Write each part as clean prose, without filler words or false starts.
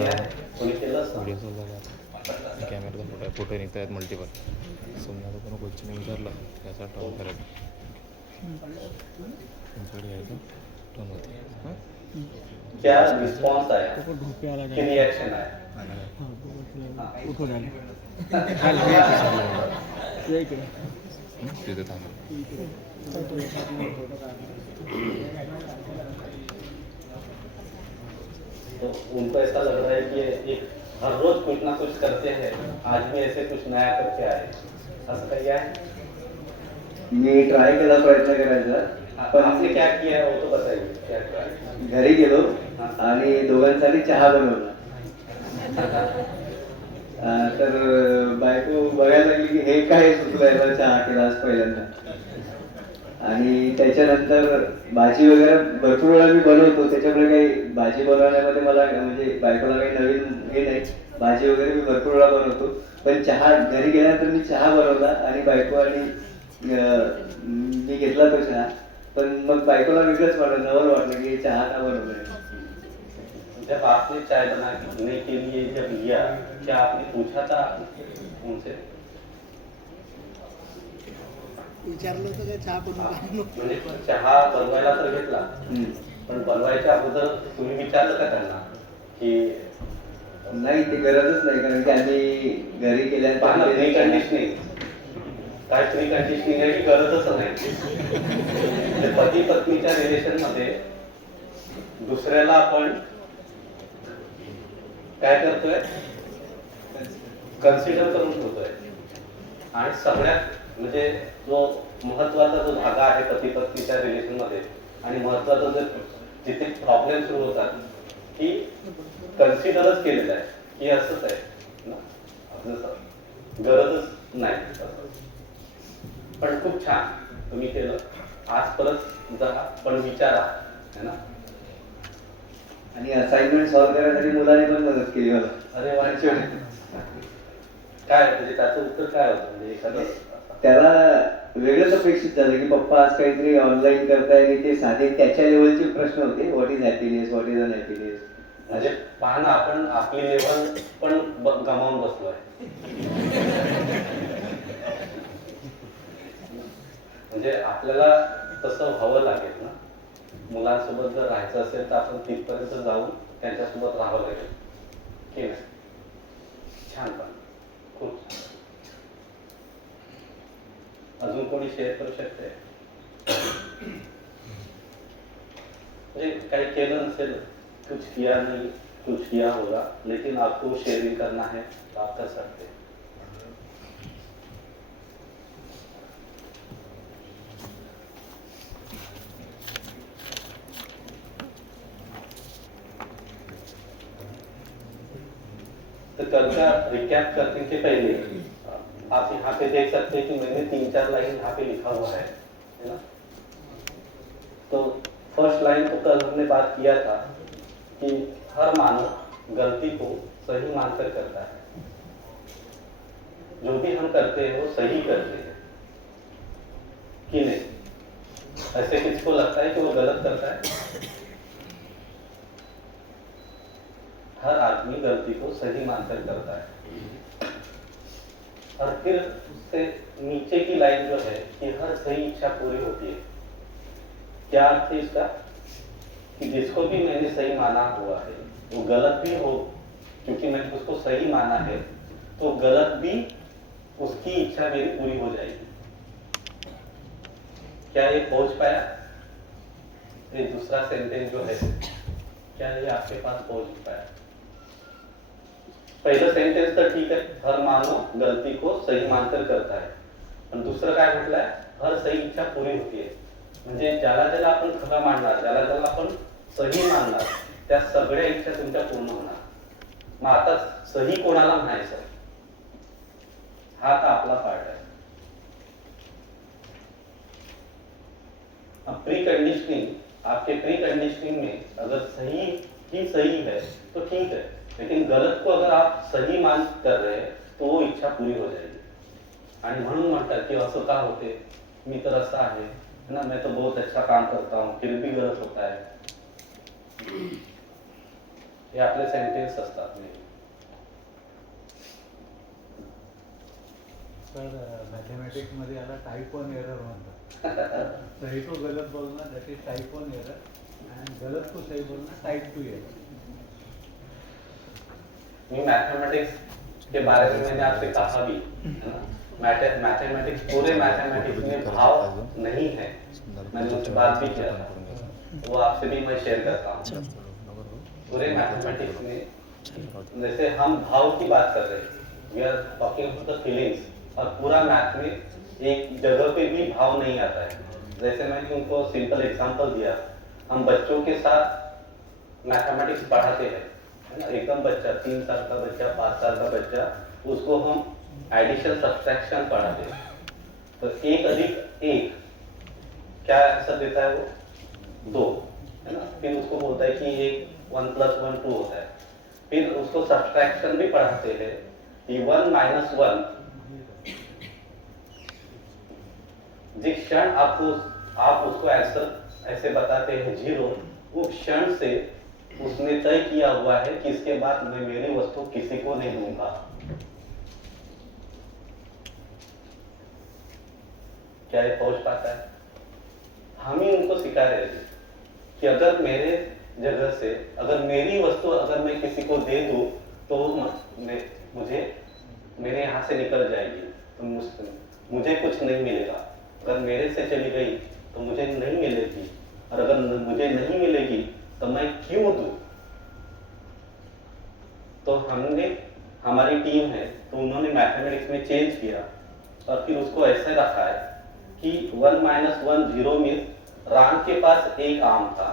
Video चालला कॅमेराचा photo निघत आहेत मल्टिपल. समजा कोण क्वेश्चन विचारलं त्याचा टर्न करायला तुमच्याकडे यायचं टर्न होते. क्या रिस्पॉन्स आया, क्या रिएक्शन आया, तिथे थांब. तो उनको ऐसा लग रहा है कि एक हर रोज कुछ ना कुछ करते हैं, आज भी ऐसे कुछ नया करके आए. असं काही आहे? मी ट्राय केला प्रयत्न करायचा, पण आपने क्या किया है वो तो बताइए. क्या ट्राय? घरी गेलो आणि दोघांसाठी चहा बनवला. तर बायको बघायला लागली की हे काय सुचवायला चहा केला आज पहिल्यांदा. आणि त्याच्यानंतर भाजी वगैरे भरपूर वेळा मी बनवतो, त्याच्यामुळे काही भाजी बनवण्यामध्ये मला म्हणजे बायकोला काही नवीन हे नाही. भाजी वगैरे मी भरपूर वेळा बनवतो, पण चहा घरी गेल्यानंतर मी चहा बनवला आणि बायको आणि मी घेतला तो चहा. पण मग बायकोला वेगळंच वाटलं, नवल वाटलं की चहा का बनवलाय. जब आपने चाय बनाने के लिए जब लिया, क्या आपने पूछा था उनसे? विचारलं होतं काय चहा बनवू? म्हणजे चहा बनवायला तर घेतला, पण बनवायच्या अगोदर तुम्ही विचारलं का त्यांना की नाही, ते गरजच नाही, कारण की आम्ही घरी केल्यानंतर प्री कंडिशनिंग काय प्री कंडिशनिंग याची गरजच नाही. पती पत्नीच्या रिलेशन मध्ये दुसऱ्याला आपण काय करतोय, कन्सिडर करून ठेवतोय. आणि सगळ्यात म्हणजे जो महत्वाचा जो धागा आहे पती पत्नीच्या रिलेशन मध्ये आणि महत्वाचा जो जिथे प्रॉब्लेम सुरू होतात की कन्सिडरच केलेलं आहे की असंच आहे ना, गरजच नाही. पण खूप छान तुम्ही केलं. आज परत जा पण विचारा, है ना. आणि असाइनमेंट सॉल्व्ह करण्यासाठी मुलाने पण मदत केली मला. अरे वा, काय म्हणजे त्याचं उत्तर काय होतं? म्हणजे एखादं त्याला वेगळंच अपेक्षित झालं की पप्पा आज काहीतरी ऑनलाईन करताय आणि ते साधे त्याच्या लेवलचे प्रश्न होते. What is happiness, what is unhappiness. म्हणजे पहा ना, आपण आपली लेवल पण गमावून बसलोय. म्हणजे आपल्याला तसं व्हावं लागेल ना. मुलांसोबत जर राहायचं असेल तर आपण तिथपर्यंत जाऊन त्यांच्यासोबत राहावं लागेल की नाही. छान, पण खूप अजून कोणी शेअर करू शकते? म्हणजे काही केलं नसेल, कुछ किया नहीं, कुछ किया होगा, लेकिन आपको शेयरिंग करना है तो आप कर सकते हैं. तो कल का रिकैप करने के पहले आप यहाँ पे देख सकते हैं कि मैंने 3-4 लाइन यहाँ पे लिखा हुआ है ना. तो फर्स्ट लाइन तो कल हमने बात किया था कि हर मानव गलती को सही मानकर करता है. जो भी हम करते हैं वो सही करते हैं कि नहीं. ऐसे किसको लगता है कि वो गलत करता है? हर आदमी गलती को सही मानकर करता है. और फिर उससे नीचे की लाइन जो है कि हर सही इच्छा पूरी होती है. क्या अर्थ है इसका? कि जिसको भी मैंने सही माना हुआ है वो गलत भी हो, क्योंकि मैंने उसको सही माना है तो गलत भी उसकी इच्छा मेरी पूरी हो जाएगी. क्या ये पहुंच पाया? ये दूसरा सेंटेंस जो है, क्या ये आपके पास पहुंच पाया? पहिलं सेंटेन्स तर ठीक आहे, हर मानव गलती को सही मानकर करता है. पण दुसरं काय म्हटलंय? हर सही इच्छा पूरी होती है. म्हणजे ज्याला ज्याला आपण खरं मानणार, ज्याला ज्याला आपण सही मानणार, त्या सगळ्या इच्छा तुमच्या पूर्ण होणार. मग आता सही कोणाला म्हणायचं, हा आता आपला पार्ट आहे. प्री कंडीशनिंग, आपके प्री कंडीशनिंग में अगर सही ही सही है तो ठीक है, लेकिन गलत को अगर आप सही मान कर रहे हैं तो वो इच्छा पूरी हो जाएगी. आणि म्हणून म्हणतात की असं का होते, मी तर असा आहे ना, मैं तो बहुत अच्छा काम करता हूँ फिर भी गलत होता है. हे आपले सेंटेन्स असतात नेहमी. सर मॅथमॅटिक्समध्ये याला टाईप वन एरर म्हणतात. सही को गलत बोलना that is type one error आणि गलत को सही बोलना टाइप टू एरर. मैं मैथमेटिक्स के बारे में मैंने आपसे कहा भी है ना. मैथमेटिक्स पूरे मैथमेटिक्स में भाव नहीं है, मैंने उससे बात भी किया था, वो आपसे भी मैं शेयर करता हूँ. पूरे मैथमेटिक्स में जैसे हम भाव की बात कर रहे हैं, we are talking about the feelings, और पूरा मैथ में एक जगह पे भी भाव नहीं आता है. जैसे मैंने उनको सिंपल एग्जांपल दिया, हम बच्चों के साथ मैथमेटिक्स पढ़ाते हैं, है ना. एकदम बच्चा 3 साल का बच्चा, 5 साल का बच्चा, उसको हम एडिशन सब्सट्रैक्शन पढ़ाते हैं. तो 1 अधिक 1 क्या आंसर देता है? वो 2, है ना. फिर उसको बोलता है कि 1 + 1 2 होता है. फिर उसको सब्सट्रैक्शन भी पढ़ाते हैं कि 1 - 1, जिस क्षण आप उसको आंसर ऐसे बताते हैं 0, वो क्षण से उसने तय किया हुआ है कि इसके बाद मैं मेरी वस्तु किसी को नहीं दूंगा. क्या ये पहुंच पाता है? हम ही उनको सिखा रहे थे कि अगर मेरे जगह से अगर मेरी वस्तु अगर मैं किसी को दे दूं तो मुझे मेरे यहाँ से निकल जाएगी, तो मुझे कुछ नहीं मिलेगा. अगर मेरे से चली गई तो मुझे नहीं मिलेगी, और अगर मुझे नहीं मिलेगी तो मैं क्यों दूं? तो हमारी टीम है तो उन्होंने मैथमेटिक्स में चेंज किया और फिर उसको ऐसे रखा है कि 1 - 1 0 में राम के पास एक आम था,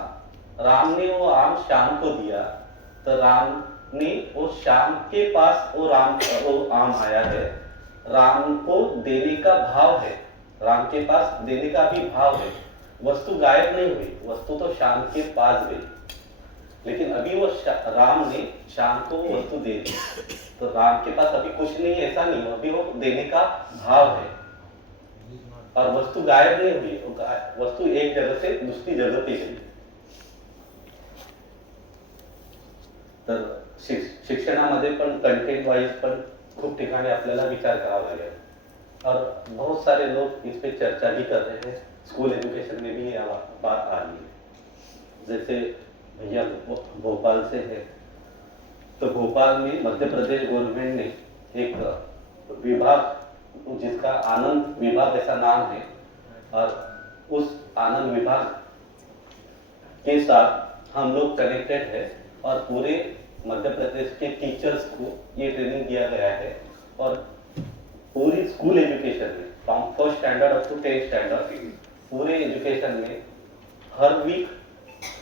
राम ने वो आम श्याम को दिया, तो राम ने वो श्याम के पास वो आम आया है. राम को देने का भाव है, राम के पास देने का भी भाव है. वस्तु गायब नहीं हुई, वस्तु तो श्याम के पास गई, लेकिन अभी वो राम ने श्याम को वो वस्तु दे दी. तो राम के पास अभी कुछ नहीं, ऐसा नहीं, अभी वो देने का भाव है और वस्तु गायब नहीं हुई. वस्तु एक जगह से दूसरी जगह पे गई. तर शिक्षणामध्ये पण कंटेंट वाइज पण खूप ठिकाणी आपल्याला विचार करावा लागेल, और बहुत सारे लोग इस पे चर्चा भी कर रहे हैं. स्कूल एजुकेशन में भी ये बात आ रही है. जैसे भैया भोपाल से है, तो भोपाल में मध्य प्रदेश गवर्नमेंट ने एक विभाग जिसका आनंद विभाग ऐसा नाम है, और उस आनंद विभाग के साथ हम लोग कनेक्टेड है और पूरे मध्य प्रदेश के टीचर्स को ये ट्रेनिंग दिया गया है. और पूरी स्कूल एजुकेशन में from 1st standard up to 10th standard पूरे एजुकेशन में हर वीक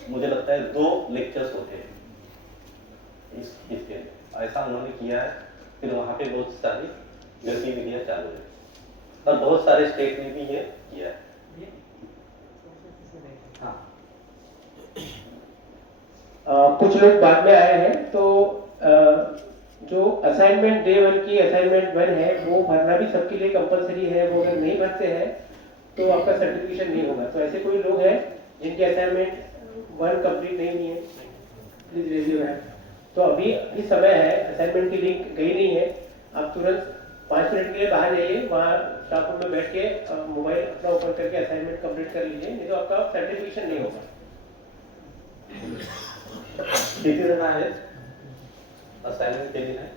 मुझे लगता है 2 लेक्चर्स होते हैं इसके लिए. ऐसा उन्होंने किया है. फिर वहाँ पे बहुत सारी गतिविधियाँ चालू है और बहुत सारे स्टेट ने भी ये किया है. हाँ, कुछ लोग बाद में आए हैं, तो जो असाइनमेंट डे 1 की असाइनमेंट 1 है वो भरना भी सबके लिए कंपलसरी है. वो अगर नहीं भरते हैं तो आपका सर्टिफिकेशन नहीं होगा. तो ऐसे कोई लोग हैं जिनकी असाइनमेंट 1 कंप्लीट नहीं हुई है, प्लीज रेज योर हैंड. तो अभी समय है, असाइनमेंट की लिंक गई नहीं है, आप तुरंत 5 मिनट के लिए बाहर जाइए, वहाँ स्टाफ रूम में बैठ के मोबाइल अपना ओपन करके असाइनमेंट कंप्लीट कर लीजिए, नहीं तो आपका सर्टिफिकेशन नहीं होगा. किती जण आहेत असाइनमेंट केली नाही?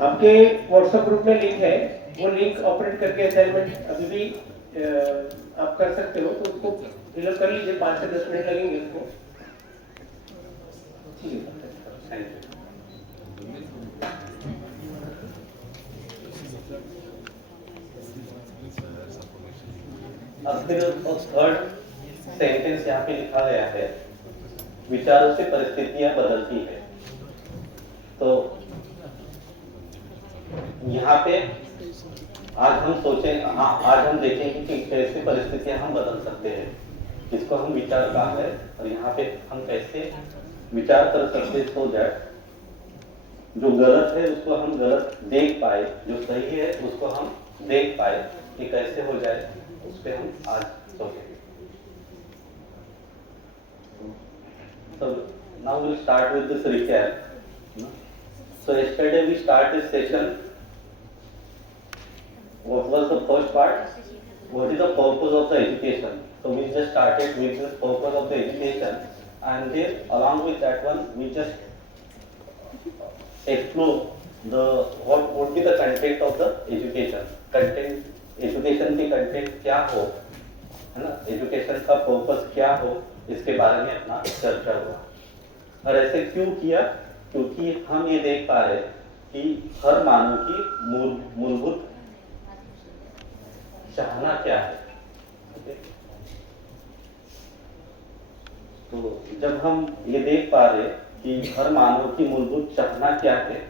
आपके व्हाट्सएप ग्रुप में लिंक है, वो लिंक ऑपरेट करके असाइनमेंट अभी भी आप कर सकते हो. तो उसको फिलअप कर लीजिए, 5 से 10 मिनट लगेंगे उसको. ठीक है, थैंक यू. अब फिर 3rd सेंटेंस यहाँ पे लिखा गया है, विचारों से परिस्थितियां बदलती है. तो यहाँ पे आज हम सोचें, आज हम देखेंगे कि कैसे परिस्थितियां हम बदल सकते हैं. इसको हम विचार कहा है, और यहाँ पे हम कैसे विचार कर सकते हैं सो दैट जो गलत है उसको हम गलत देख पाए, जो सही है उसको हम देख पाए. ये कैसे हो जाए उस पर हम आज सोचेंगे. So now we'll start with this recap. So yesterday we started this session. What was the first part? What is the purpose of the education? So we just started with this purpose of the education, and then along with that one we just explore the what would be the content of the education. Content education की content क्या हो, है ना, education का purpose क्या हो, इसके बारे में अपना चर्चा हुआ। और ऐसे क्यों किया? क्योंकि हम ये देख पा रहे कि हर मानव की मूलभूत चाहना क्या है। तो जब हम ये देख पा रहे कि हर मानव की मूलभूत चाहना क्या है,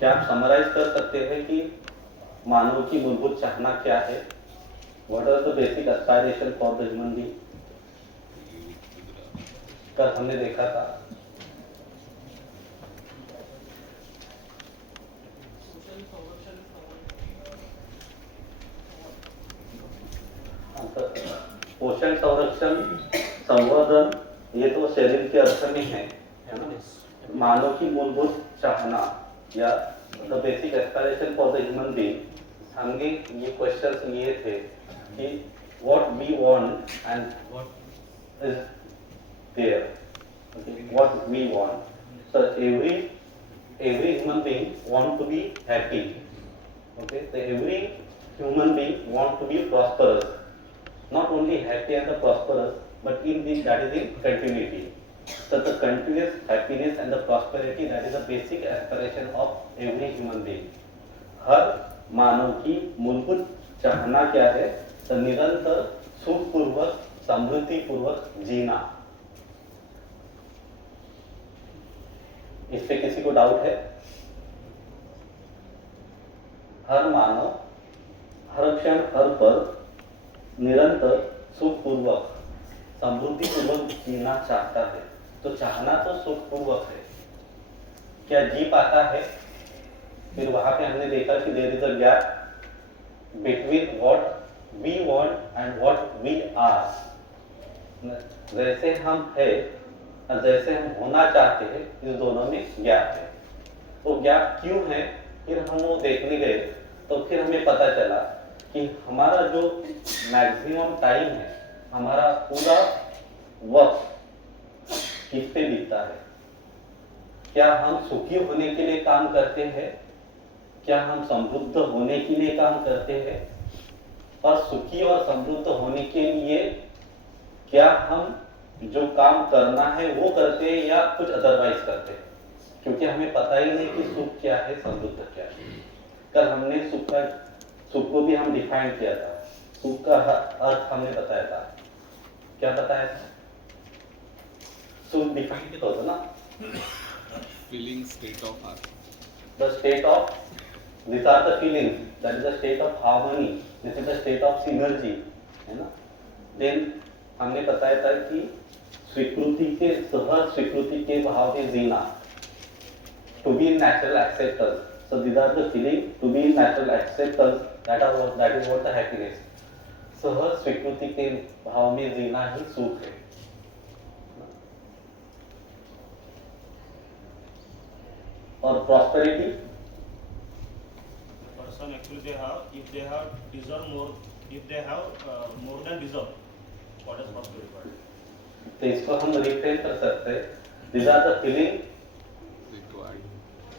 क्या आप समराइज कर सकते हैं कि मानव की मूलभूत चाहना क्या है? What are the basic aspiration for the human being? कल हमने देखा था पोषण, संरक्षण, संवर्धन, ये तो शरीर के अर्थ में है ना? मानव की मूलभूत चाहना या the basic aspiration for the human being. हमने ये क्वेश्चंस लिए थे कि what we want and what is there, what we want. So every human being want to be happy, okay? So every human being want to be prosperous, not only happy and the prosperous, but that is in continuity. So the continuous happiness and the prosperity, that is the basic aspiration of every human being. हर मानव की मूलभूत चाहना क्या है? तो निरंतर सुखपूर्वक, समृद्धि पूर्वक जीना। इस पे किसी को डाउट है? हर मानव हर क्षण हर पल निरंतर सुखपूर्वक, समृद्धि पूर्वक जीना चाहता है। तो चाहना तो सुखपूर्वक है, क्या जी पाता है? फिर वहां पे हमने देखा कि there is a gap between what we want and what we are. जैसे हम है और जैसे हम होना चाहते हैं, इस दोनों में गैप है। वो गैप क्यों है? फिर हम वो देखने गए तो फिर हमें पता चला कि हमारा जो मैक्सिमम टाइम है, हमारा पूरा वक्त किस पे बीतता है? क्या हम सुखी होने के लिए काम करते हैं? क्या हम समृद्ध होने के लिए काम करते हैं? और सुखी और समृद्ध होने के लिए क्या हम जो काम करना है वो करते हैं या कुछ अदरवाइज करते हैं? क्योंकि हमें पता ही नहीं कि सुख क्या है, समृद्ध क्या है। कल हमने सुख को भी हम डिफाइन किया था। सुख का अर्थ हमने बताया था। क्या बताया था? सुख डिफाइन किया होता ना, feeling state of heart. the state of, these are the feelings, that is the state of harmony, this is the state of synergy, है ना? then हमने बताया था कि स्वीकृति के, सहज स्वीकृति के भाव में जीना, to be in natural acceptance. So these are the feelings, to be in natural acceptance, that is what the happiness. सहज स्वीकृति के भाव में जीना ही सुख है। और prosperity, person actually they have, if they have deserve more, if they have more than deserve, what is prosperity? तो इसको हम रिफ्रेम कर सकते हैं। These are the feeling,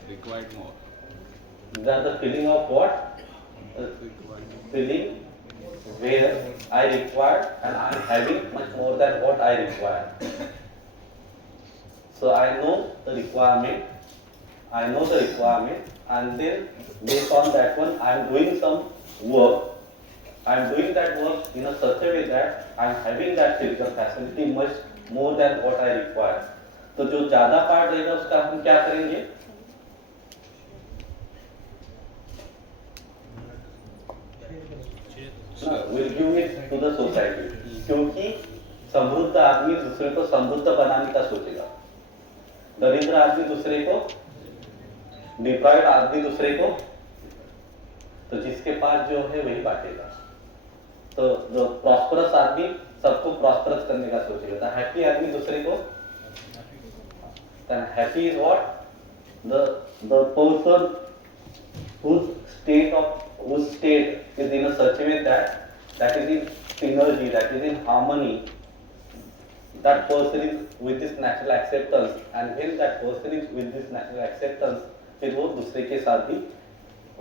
Required more. these are the feeling of what? Feeling where I require and I am having much more than what I require. So I know the requirement, and then based on that one I am doing some work. I am doing that work in a such a way that I am having that physical facility much more than what I require. तो जो ज्यादा part रहेगा उसका हम क्या करेंगे? Will give it to the society, क्योंकि समृद्ध आदमी दूसरे को समृद्ध बनाने का सोचेगा, दरिद्र आदमी दूसरे को, डिप्राइव्ड आदमी दूसरे को, तो जिसके पास जो है वही बांटेगा। तो जो प्रॉस्परस आदमी सबको प्रॉस्परस करने का सोचेगा, तो हैप्पी आदमी दूसरे को, happy is what the person whose state is in a such way that is in synergy, that is in harmony, that person is with this natural acceptance, and when that person is with this natural acceptance, फिर वो दूसरे के साथ भी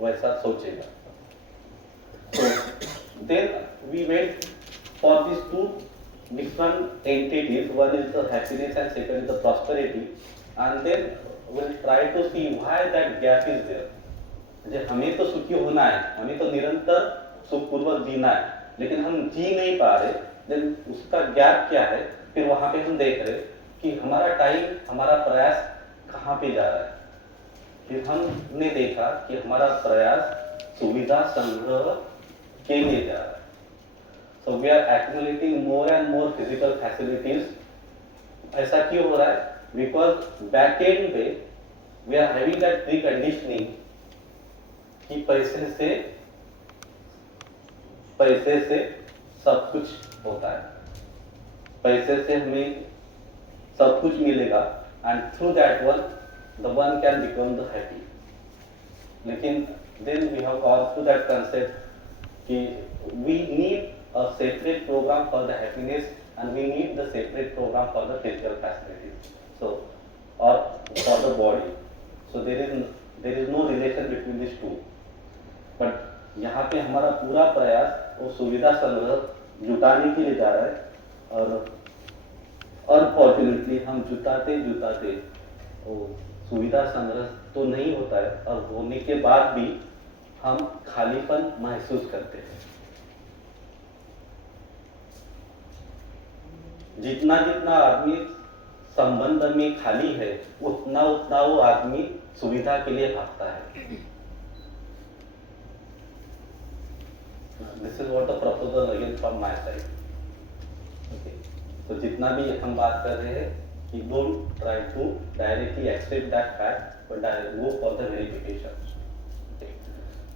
वैसा सोचेगा। So then we went for these two different entities, one is the happiness and second is the prosperity, and then we'll try to see why that gap is there. म्हणजे हमें तो सुखी होना है, हमें तो निरंतर सुखपूर्वक जीना है, लेकिन हम जी नहीं पा रहे, देन उसका गैप क्या है। फिर वहां पे हम देख रहे कि हमारा टाइम, हमारा प्रयास कहाँ पे जा रहा है। फिर हमने देखा कि हमारा प्रयास सुविधा संग्रह के लिए जा रहा है। So we are accumulating more and more physical facilities. ऐसा क्यों हो रहा है? बिकॉज बैक एंड पे we are having that preconditioning कि पैसे से सब कुछ होता है, पैसे से हमें सब कुछ मिलेगा, and through that one the one can become the happy. लेकिन then we have gone through that concept कि we need a separate programme for the happiness and we need the separate program for the physical facilities, so or for the body. So there is no relation between these two, but यहाँ पे हमारा पूरा प्रयास वो सुविधा संग्रह जुटाने के लिए जा रहा है, और अनफॉर्चुनेटली हम जुटाते वो सुविधा संग्रह तो नहीं होता है, और होने के बाद भी हम खालीपन महसूस करते हैं। जितना जितना आदमी संबंध में खाली है, उतना उतना वो आदमी सुविधा के लिए भागता है। This is what the proposal again from my side. Okay, तो जितना भी हम बात कर रहे हैं कि don't try to directly accept that fact, but go for the verification.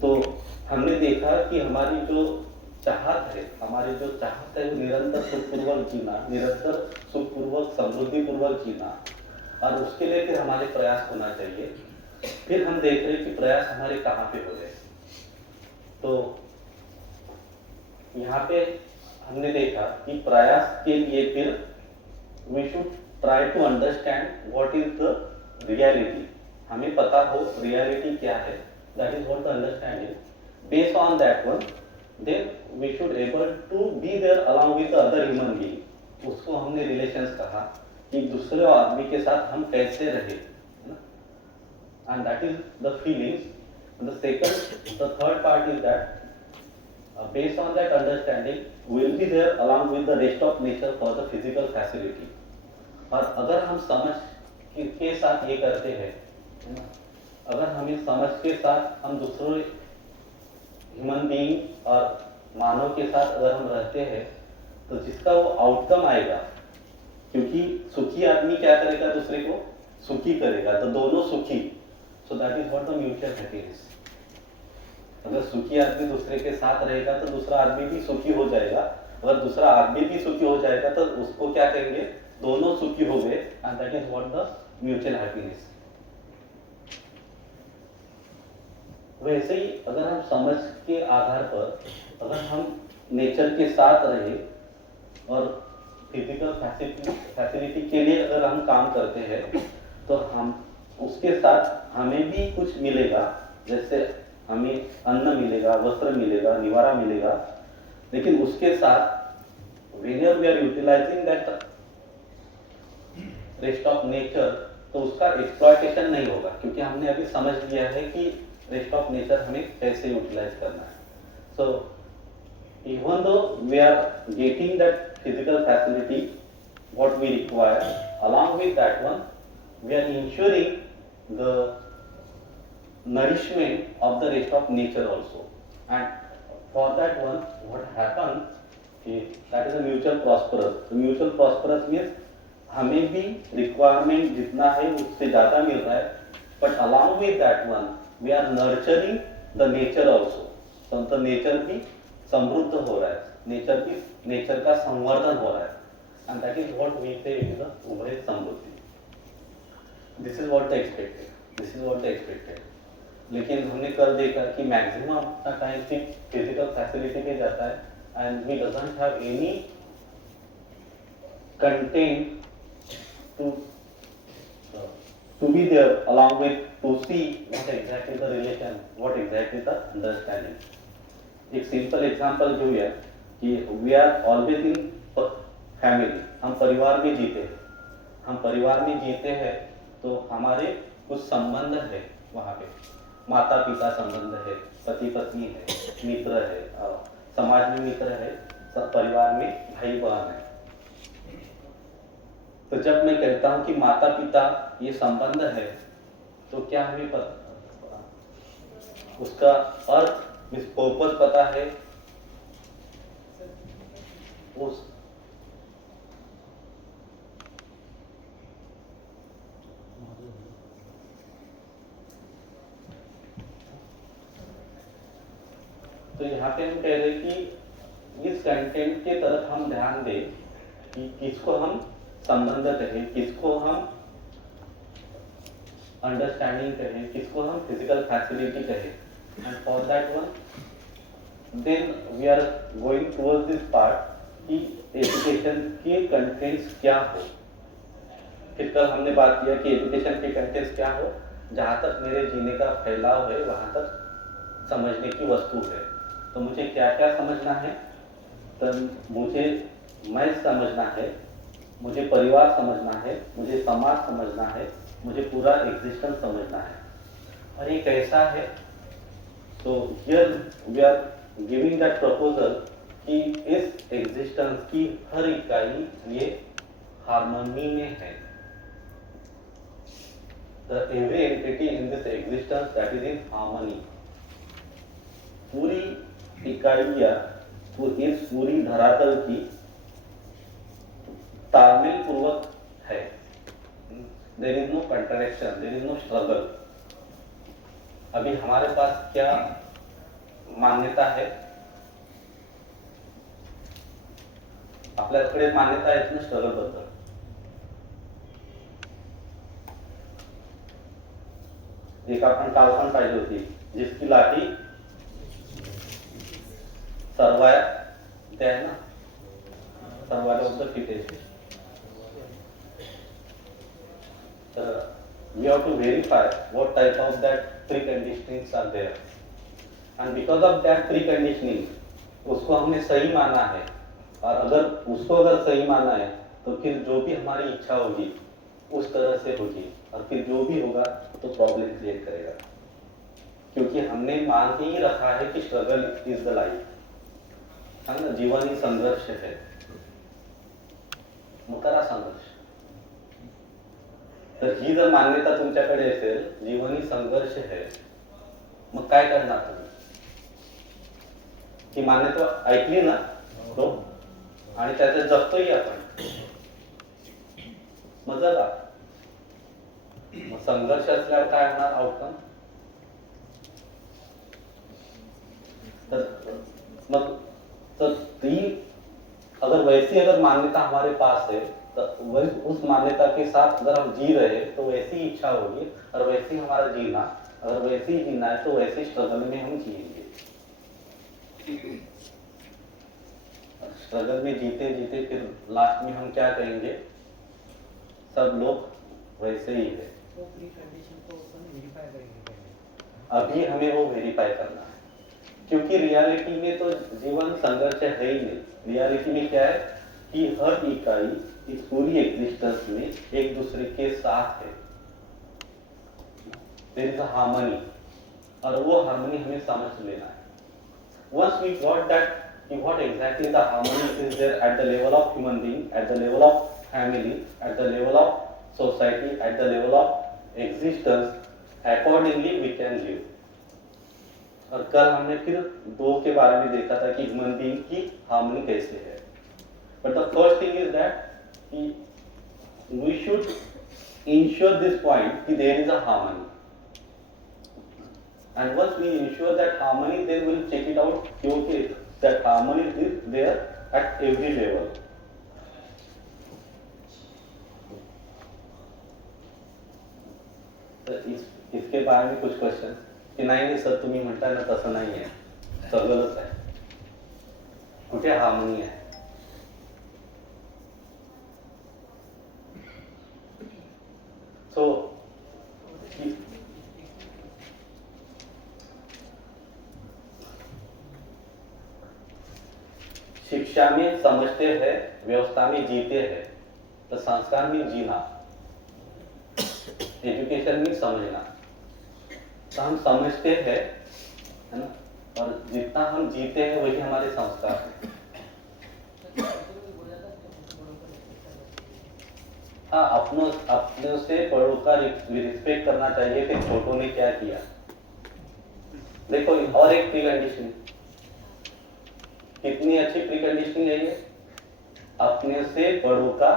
तो हमने देखा कि हमारी जो चाहत है, हमारी जो चाहत है वो निरंतर सुखपूर्वक जीना, निरंतर सुखपूर्वक समृद्धिपूर्वक जीना, और उसके लिए फिर हमारे प्रयास होना चाहिए। फिर हम देख रहे कि प्रयास हमारे कहाँ पे हो रहे। तो यहाँ पे हमने देखा कि प्रयास के लिए फिर we should try to understand what is the reality. हमें पता हो रियलिटी क्या है, that is what the understanding. Based on that one then we should able to be there along with the other human being. उसको हमने relations कहा कि दूसरे आदमी के साथ हम कैसे रहे, and that is the feelings. And the third part is that based on that understanding we will be there along with the rest of nature for the physical facility. और अगर हम समझ के साथ ये करते हैं, अगर हमें समझ के साथ हम दूसरों ह्यूमन बीइंग और मानव के साथ अगर हम रहते हैं, तो जिसका वो आउटकम आएगा, क्योंकि सुखी आदमी क्या करेगा, दूसरे को सुखी करेगा, तो दोनों सुखी। So that is what the mutual happiness. अगर सुखी आदमी दूसरे के साथ रहेगा तो दूसरा आदमी भी सुखी हो जाएगा, अगर दूसरा आदमी भी सुखी हो जाएगा तो उसको क्या कहेंगे, दोनों सुखी हो गए, and that is what the mutual happiness. वैसे ही अगर हम समझ के आधार पर अगर हम नेचर के साथ रहे और फिजिकल फैसिलिटी के लिए अगर हम काम करते हैं, तो हम उसके साथ हमें भी कुछ मिलेगा, जैसे हमें अन्न मिलेगा, वस्त्र मिलेगा, निवारा मिलेगा। लेकिन उसके साथ whenever we are utilizing that rest of nature, तो उसका एक्सप्लॉयटेशन नहीं होगा, क्योंकि हमने अभी समझ लिया है कि रेस्ट ऑफ नेचर हमें कैसे यूटिलाइज करना है। So even though we are getting that physical facility what we require, along with that one we are ensuring the nourishment of the rest of nature also, and for that one, what happened, that is a mutual prosperous. The mutual prosperous means हमें भी requirement जितना है उससे ज़्यादा मिल रहा है, but along with that one, we are nurturing the nature also. तो तो nature भी समृद्ध हो रहा है, nature का संवर्धन हो रहा है, and that is what we say is the उभय समृद्धि. This is what they expected. This is what they expected. लेकिन हमने कल देखा कि मैक्सिमम अपना टाइम सिर्फ फिजिकल फैसिलिटी पे जाता है, and we doesn't have any content to be there along with to see what exactly the relation, what exactly the understanding. एक सिंपल एग्जांपल जो है कि we are always in family. हम परिवार में जीते हैं, तो हमारे कुछ संबंध है वहाँ पे, माता पिता संबंध है, पति पत्नी है, मित्र है, समाज में मित्र है, परिवार में भाई बहन है. तो जब मैं कहता हूँ कि माता पिता ये संबंध है, तो क्या हमें उसका अर्थ, पर्पस पता है? उस तो यहाँ पे हम कह रहे हैं कि इस कंटेंट के तरफ हम ध्यान दें कि किसको हम संबंध कहें, किसको हम अंडरस्टैंडिंग कहें, किसको हम फिजिकल फैसिलिटी कहें. And for that one then we are going towards this part कि एजुकेशन के कंटेंट्स क्या हो. फिर कल हमने बात किया कि एजुकेशन के कंटेंट्स क्या हो, जहाँ तक मेरे जीने का फैलाव है वहाँ तक समझने की वस्तु है. तो मुझे क्या क्या समझना है, तो मुझे मैं समझना है, मुझे परिवार समझना है, मुझे समाज समझना है, मुझे पूरा एग्जिस्टेंस समझना है. और ये कैसा है, तो here we are giving that proposal कि इस एग्जिस्टेंस की हर इकाई ये हार्मनी में है. The every entity in this existence that is in harmony. पूरी इकाइयां तो इस पूरी धरातल की तालमेल पूर्वक है. There is no contradiction, there is no struggle. अभी हमारे पास क्या मान्यता है? आपल्याकडे मान्यता आहेत ना स्ट्रगल बद्दल. एक आपण काल पण पाहिली होती, जिसकी लाठी सर्वात ते आहे ना, सर्वात of the fittest. We have to verify what type of that preconditionings are there, and because of that preconditioning उसको हमने सही माना है, और अगर उसको सही माना है तो फिर जो भी हमारी इच्छा होगी उस तरह से होगी, और फिर जो भी होगा तो प्रॉब्लम क्रिएट करेगा. क्योंकि हमने मान ही रखा है कि स्ट्रगल इज द लाइफ, है ना, जीवन ही संघर्ष है. मग करा संघर्ष. तर ही जर मान्यता तुमच्याकडे असेल, जीवन ही संघर्ष है, मग काय करणार तुम्ही? ही मान्यता ऐकली ना तो, आणि त्याच्यात जगतोही आपण, मग जगा. मग संघर्ष असल्यावर काय होणार आउटकम? मग तो ती अगर वैसी मान्यता हमारे पास है, तो उस मान्यता के साथ अगर हम जी रहे तो वैसी इच्छा होगी, और वैसी हमारा जीना, अगर वैसे ही जीना है तो वैसे स्ट्रगल में हम जिएंगे. स्ट्रगल में जीते जीते फिर लास्ट में हम क्या कहेंगे? सब लोग वैसे ही है. अभी हमें वो वेरीफाई करना है, क्योंकि रियलिटी में तो जीवन संघर्ष है ही नहीं. रियलिटी में क्या है कि हर इकाई इस पूरी एग्जिस्टेंस में एक दूसरे के साथ है. देयर इज अ हार्मनी, और वो हार्मनी हमें समझ लेना है. Once we got that what exactly the harmony is there at the level of human being, at the level of family, at the level of society, at the level of existence, accordingly we can live. और कल हमने फिर 2 के बारे में देखा था कि ह्यूमन बीइंग की हार्मनी कैसे है. But the first thing is that कि we should ensure this point कि there is a harmony. And once we ensure that harmony, then we'll check it out कि okay, that harmony is there at every level. तर इसके बारे में कुछ question की नाही सर तुम्ही म्हणताय ना तसं नाही आहे, सगळंच आहे, कुठे हार्मनी आहे. सो शिक्षा में समझते हैं, व्यवस्था में जीते हैं, तो संस्कार में जीना, एजुकेशन में समझना. तो हम समझते हैं, है ना, और जितना हम जीते हैं वही हमारे संस्कार हैं. हाँ, अपनों से बड़ों का रिस्पेक्ट करना चाहिए कि छोटों ने क्या किया. देखो और एक प्री कंडीशन, कितनी अच्छी प्री कंडीशनिंग है ये, अपने से बड़ों का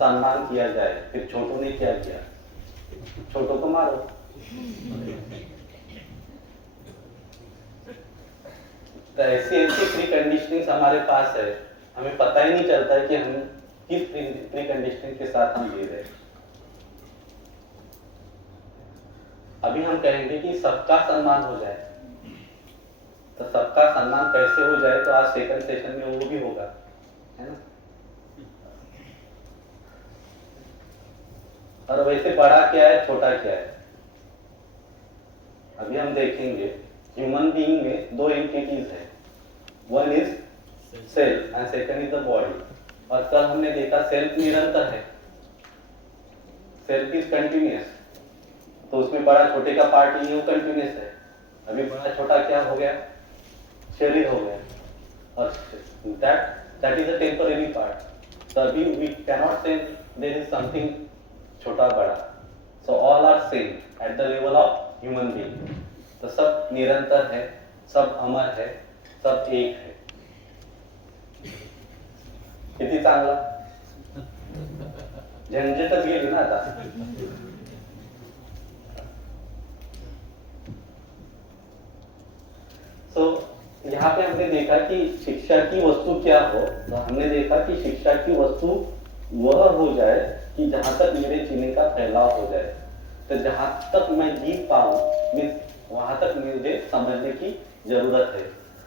सम्मान किया जाए. फिर छोटों ने क्या किया, छोटों को मारो. तो ऐसी ऐसी प्री कंडीशनिंग हमारे पास है, हमें पता ही नहीं चलता है कि हम किस प्री कंडीशनिंग के साथ हम जी रहे हैं. अभी हम कहेंगे कि सबका सम्मान हो जाए. तो सबका सम्मान कैसे हो जाए, तो आज सेकंड सेशन में वो भी होगा, है ना. और वैसे बड़ा क्या है, छोटा क्या है, अभी हम देखेंगे. ह्यूमन बीइंग में 2 एंटिटीज है, one is self and second is the body. और कल हमने देखा सेल्फ निरंतर है, सेल्फ इज कंटिन्यूअस. तो उसमें बड़ा छोटे का पार्ट नहीं है, वो कंटिन्यूअस है. अभी बड़ा छोटा क्या हो गया, शरीर हो गया, और that is a temporary part. तो अभी we cannot say there is something छोटा बड़ा. So all are same at the level of human being. तो सब निरंतर है, सब अमर है, सब एक है. किती चांगला, झंझटच गेली ना आता. सो यहाँ पे हमने देखा कि शिक्षा की वस्तु क्या हो. तो हमने देखा कि शिक्षा की वस्तु वह हो जाए कि जहां तक मेरे जीने का फैलाव हो जाए. तो जहां तक मैं जी पाऊं, वहां तक मुझे समझने की जरूरत है.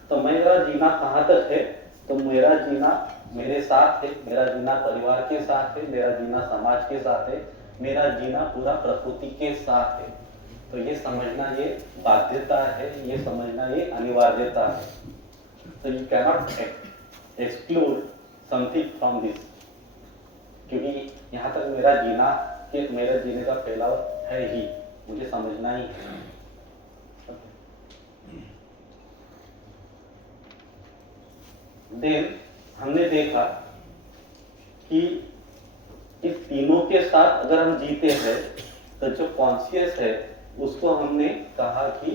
तो मेरा जीना कहाँ तक है, तो मेरा जीना मेरे साथ है, मेरा जीना परिवार के साथ है, मेरा जीना समाज के साथ है, मेरा जीना पूरा प्रकृति के साथ है. तो ये समझना ये बाध्यता है, ये समझना ये अनिवार्यता है. तो you cannot exclude something from this, क्योंकि यहाँ तक मेरा जीना कि मेरे जीने का फैलाव है ही, मुझे समझना ही है. देन हमने देखा कि इस तीनों के साथ अगर हम जीते हैं, तो जो कॉन्शियस है उसको हमने कहा कि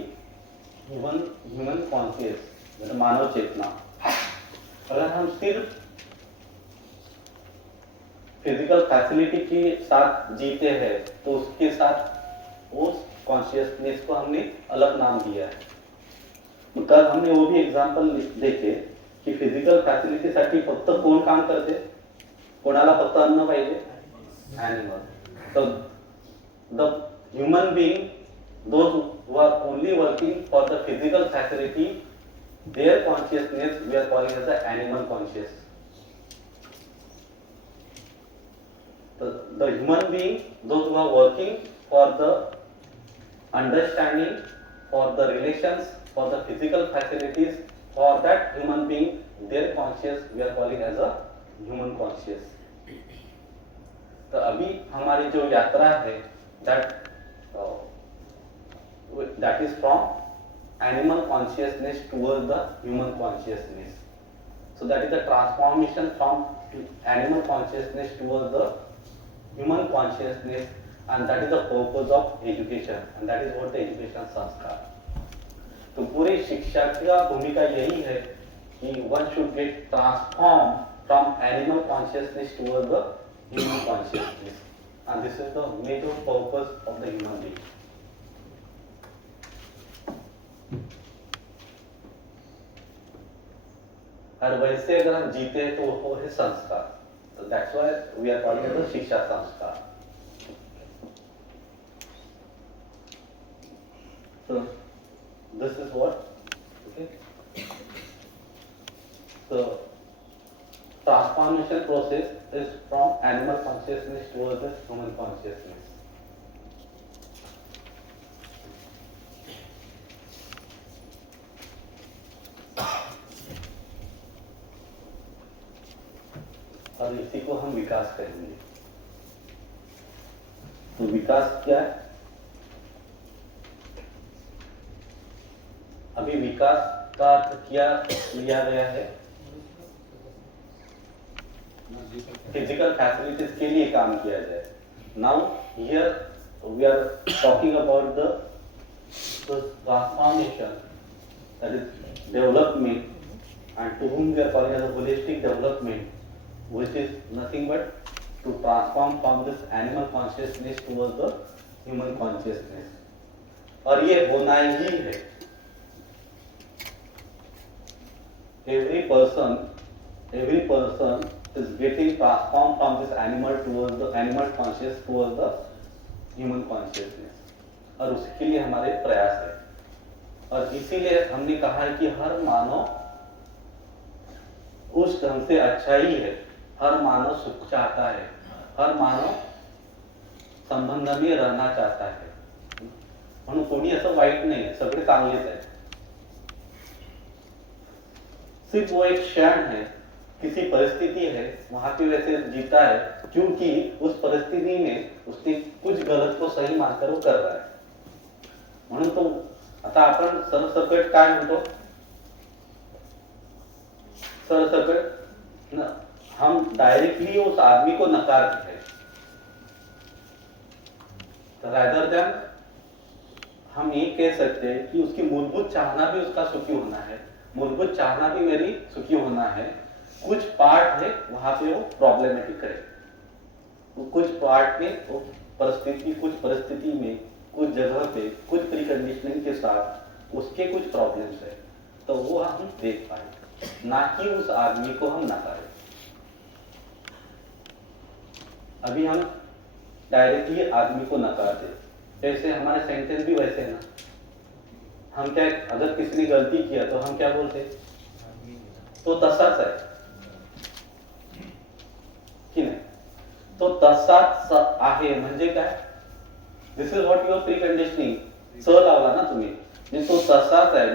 ह्यूमन कॉन्शियस, मतलब मानव चेतना. अगर हम सिर्फ फिजिकल फैसिलिटी के साथ जीते हैं, तो उसके साथ उस कॉन्शियसनेस को हमने अलग नाम दिया है. तो कल हमने वो भी एग्जांपल देखे की फिजिकल फॅसिलिटीसाठी फक्त कोण काम करते, कोणाला फक्त अन्न पाहिजे, animal. So the human being, those who are only working for the physical facility, their consciousness we are calling as the animal conscious. The human being, those who are working for the understanding, for the relations, for the physical facilities, for that human being, their conscious we are calling as a human conscious. तो अभी हमारी जो यात्रा है that is from animal consciousness towards the human consciousness. So that is the transformation from animal consciousness towards the human consciousness, and that is the purpose of education, and that is what the education sanskar. तो तो पूरी शिक्षा का भूमिका यही है कि one should get transform from animal consciousness toward the human consciousness, and this is the major purpose of the human being. और वैसे अगर हम जीते हैं तो वो है संस्कार, so that's why we are calling it the शिक्षा संस्कार। So this is what, okay, the transformation process is from animal consciousness towards the human consciousness। और इसी को हम विकास कहेंगे। तो विकास क्या है? अभी विकास का अर्थ क्या लिया गया है? फिजिकल फैसिलिटीज के लिए काम किया जाए। Now here we are talking about the transformation, that is development, and to whom we are calling as a holistic development, which is nothing but to transform from this animal consciousness towards the human consciousness। और ये होना ही है। Every person is getting transformed from this animal towards the animal conscious towards the human consciousness, और उसके लिए हमारे प्रयास है। और इसीलिए हमने कहा है कि हर मानव उस ढंग से अच्छा ही है, हर मानव सुख चाहता है, हर मानव संबंध में रहना चाहता है, म्हणून कोणी असं वाईट नाही आहे, सगळे चांगलेच आहेत। सिर्फ वो एक क्षण है, किसी परिस्थिति है, वहां पे वैसे जीता है क्योंकि उस परिस्थिति में उसने कुछ गलत को सही मानकर वो कर रहा है। म्हणून तो आता आपण सरसकट काय म्हणतो, सरसकट ना, हम डायरेक्टली उस आदमी को नकारते हैं, तो रादर देन हम ये कह सकते हैं कि उसकी मूलभूत चाहना भी उसका सुखी होना है, मूलभूत चाहना भी मेरी सुखी होना है। कुछ पार्ट है वहां पे वो प्रॉब्लमेटिक है, कुछ पार्ट में वो परिस्थिति, कुछ परिस्थिति में, कुछ जगह पे, कुछ प्रीकंडीशनिंग के साथ उसके कुछ प्रॉब्लम्स है, तो वो हम देख पाए, ना कि उस आदमी को हम नकारें। अभी हम डायरेक्टली आदमी को नकारते, जैसे हमारे सेंटेंस भी वैसे है ना, हम क्या, अगर किसी ने गलती किया तो हम क्या बोलते, तो तसाच है की नाही, तो तसाच आहे म्हणजे काय, दिस इज व्हॉट युअर प्रीकंडिशनिंग, च लावला ना तुम्ही, म्हणजे तो तसाच आहे,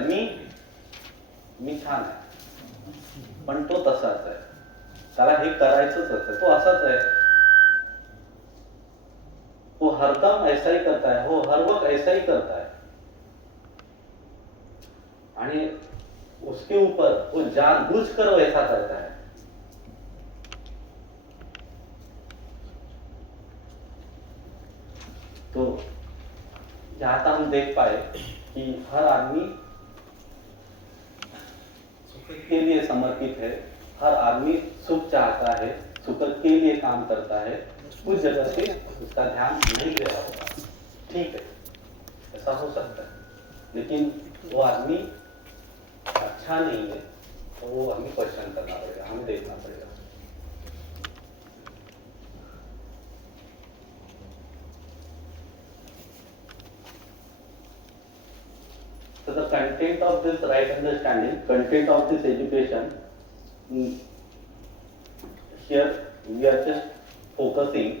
मी छान आहे पण तो तसाच आहे, त्याला हे करायचंच असतं, तो असाच आहे, वो हरदम ऐसा ही करता है, वो हर वक्त ऐसा ही करता है, आणि उसके ऊपर वो जानबूझकर वैसा करता है। तो जहां तक हम देख पाए कि हर आदमी सुख के लिए समर्पित है, हर आदमी सुख चाहता है, सुख के लिए काम करता है, कुछ जगह से उसका ध्यान नहीं दे रहा होगा, ठीक है, ऐसा हो सकता है, लेकिन वो आदमी अच्छा नहीं है, तो वो हमें क्वेश्चन करना पड़ेगा, हमें देखना पड़ेगा। So the content of this right understanding, content of this education, here we are just focusing,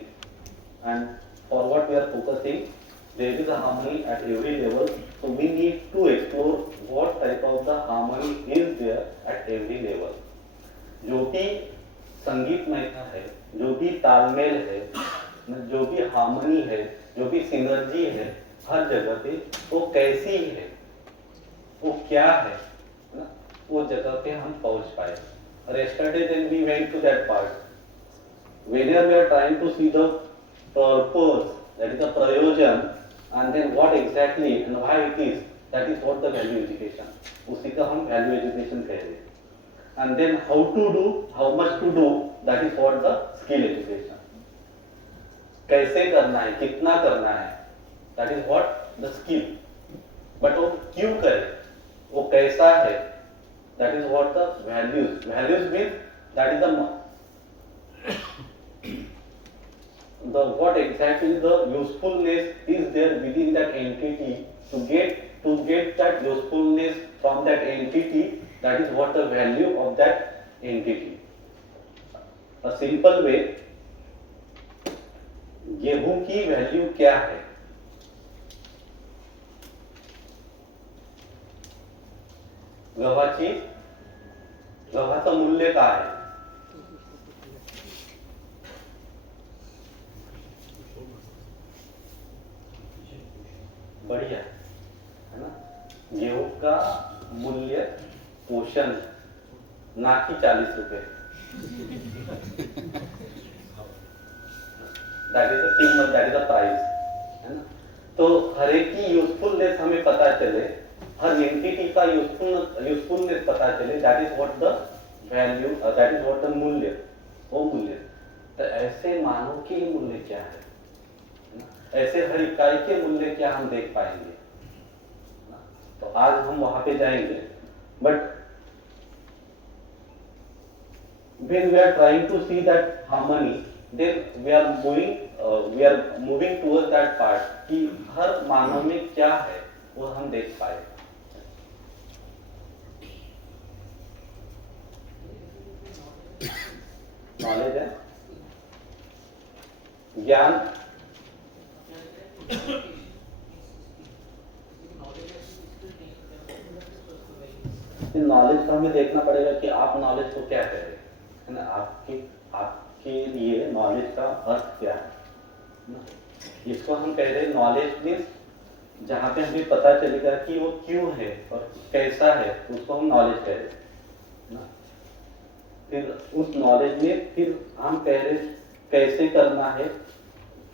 and for what we are focusing, there is a harmony at every level, so we need to explore what type of the harmony is there at every level। जो भी संगीतमय है, जो भी तालमेल है, जो भी हार्मनी है, जो भी सिनर्जी है, हर जगह पे वो कैसी है, वो क्या है ना, वो जगह पे हम पहुंच पाए। और yesterday then we went to that part, whenever we are trying to see the purpose, that is the prayojan, and then what exactly and why it is that is what the value education, उसी का हम value education कह रहे हैं. And then how to do, how much to do, that is what the skill education. कैसे करना है, कितना करना है, that is what the skill. But वो क्यों करे, वो कैसा है, that is what the values. Values mean that is the what exactly the usefulness is there within that entity. To get that usefulness from that entity, that is what the value of that entity. A simple way, गेहूं की value क्या है? गव्हाचं मूल्य काय आहे? बढ़िया है ना. गेहूं का मूल्य पोषण ना कि 40 रुपए, दैट इज द कीमत, दैट इज द प्राइस, है ना. तो हर एक की यूजफुलनेस हमें पता चले, हर एंटिटी का यूजफुलनेस पता चले, that is what the value, that is what the मूल्य, वो मूल्य. तो ऐसे मानव के मूल्य क्या है, ऐसे हर इकाई के मूल्य क्या हम देख पाएंगे. तो आज हम वहां पे जाएंगे. But when we are trying to see that harmony, then we are moving towards that part कि हर मानव में क्या है वो हम देख पाए. नॉलेज है, ज्ञान, नॉलेज को हमें देखना पड़ेगा कि आप नॉलेज को क्या कह रहे हैं, है ना. आपके लिए नॉलेज का अर्थ क्या है. इसको हम कह रहे हैं नॉलेज मीन्स जहाँ पे हमें पता चलेगा कि वो क्यों है और कैसा है, उसको हम नॉलेज कह रहे हैं ना. फिर उस नॉलेज में फिर हम कह रहे कैसे करना है,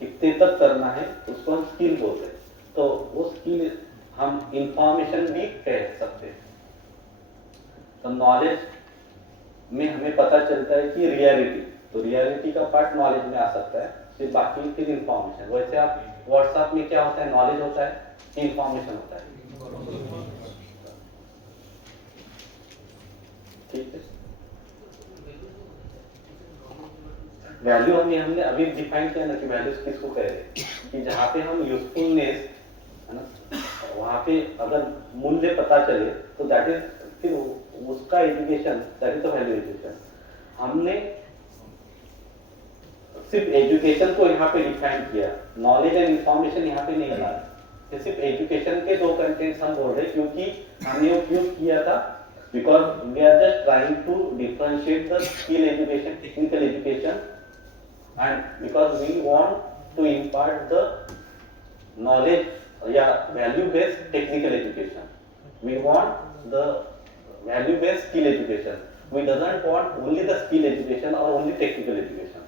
कितने तक करना है, उसको हम स्किल बोलते हैं. तो वो स्किल हम इंफॉर्मेशन भी कह सकते हैं. तो नॉलेज में हमें पता चलता है कि रियलिटी, तो रियलिटी का पार्ट नॉलेज में आ सकता है, फिर बाकी फिर इंफॉर्मेशन. वैसे आप व्हाट्सएप में क्या होता है, नॉलेज होता है कि इंफॉर्मेशन होता है. ठीक है. वैल्यू हमने अभी डिफाइन किया ना कि वैल्यूज किसको कह रहे हैं, कि जहाँ पे हम यूजफुलनेस है ना, वहाँ पे अगर मूल्य पता चले तो दैट इज फिर उसका education, that is the value education. हमने सिर्फ एजुकेशन को यहाँ पे डिफाइन किया, नॉलेज एंड इंफॉर्मेशन यहाँ पे नहीं ला. सिर्फ एजुकेशन के 2 कंटेंट्स हम बोल रहे हैं क्योंकि हमने उपयोग किया था because we are just trying to differentiate the skill education, technical education, and because we want to impart the knowledge, value based technical education. We want the value based skill education. We doesn't want only the skill education or only technical education.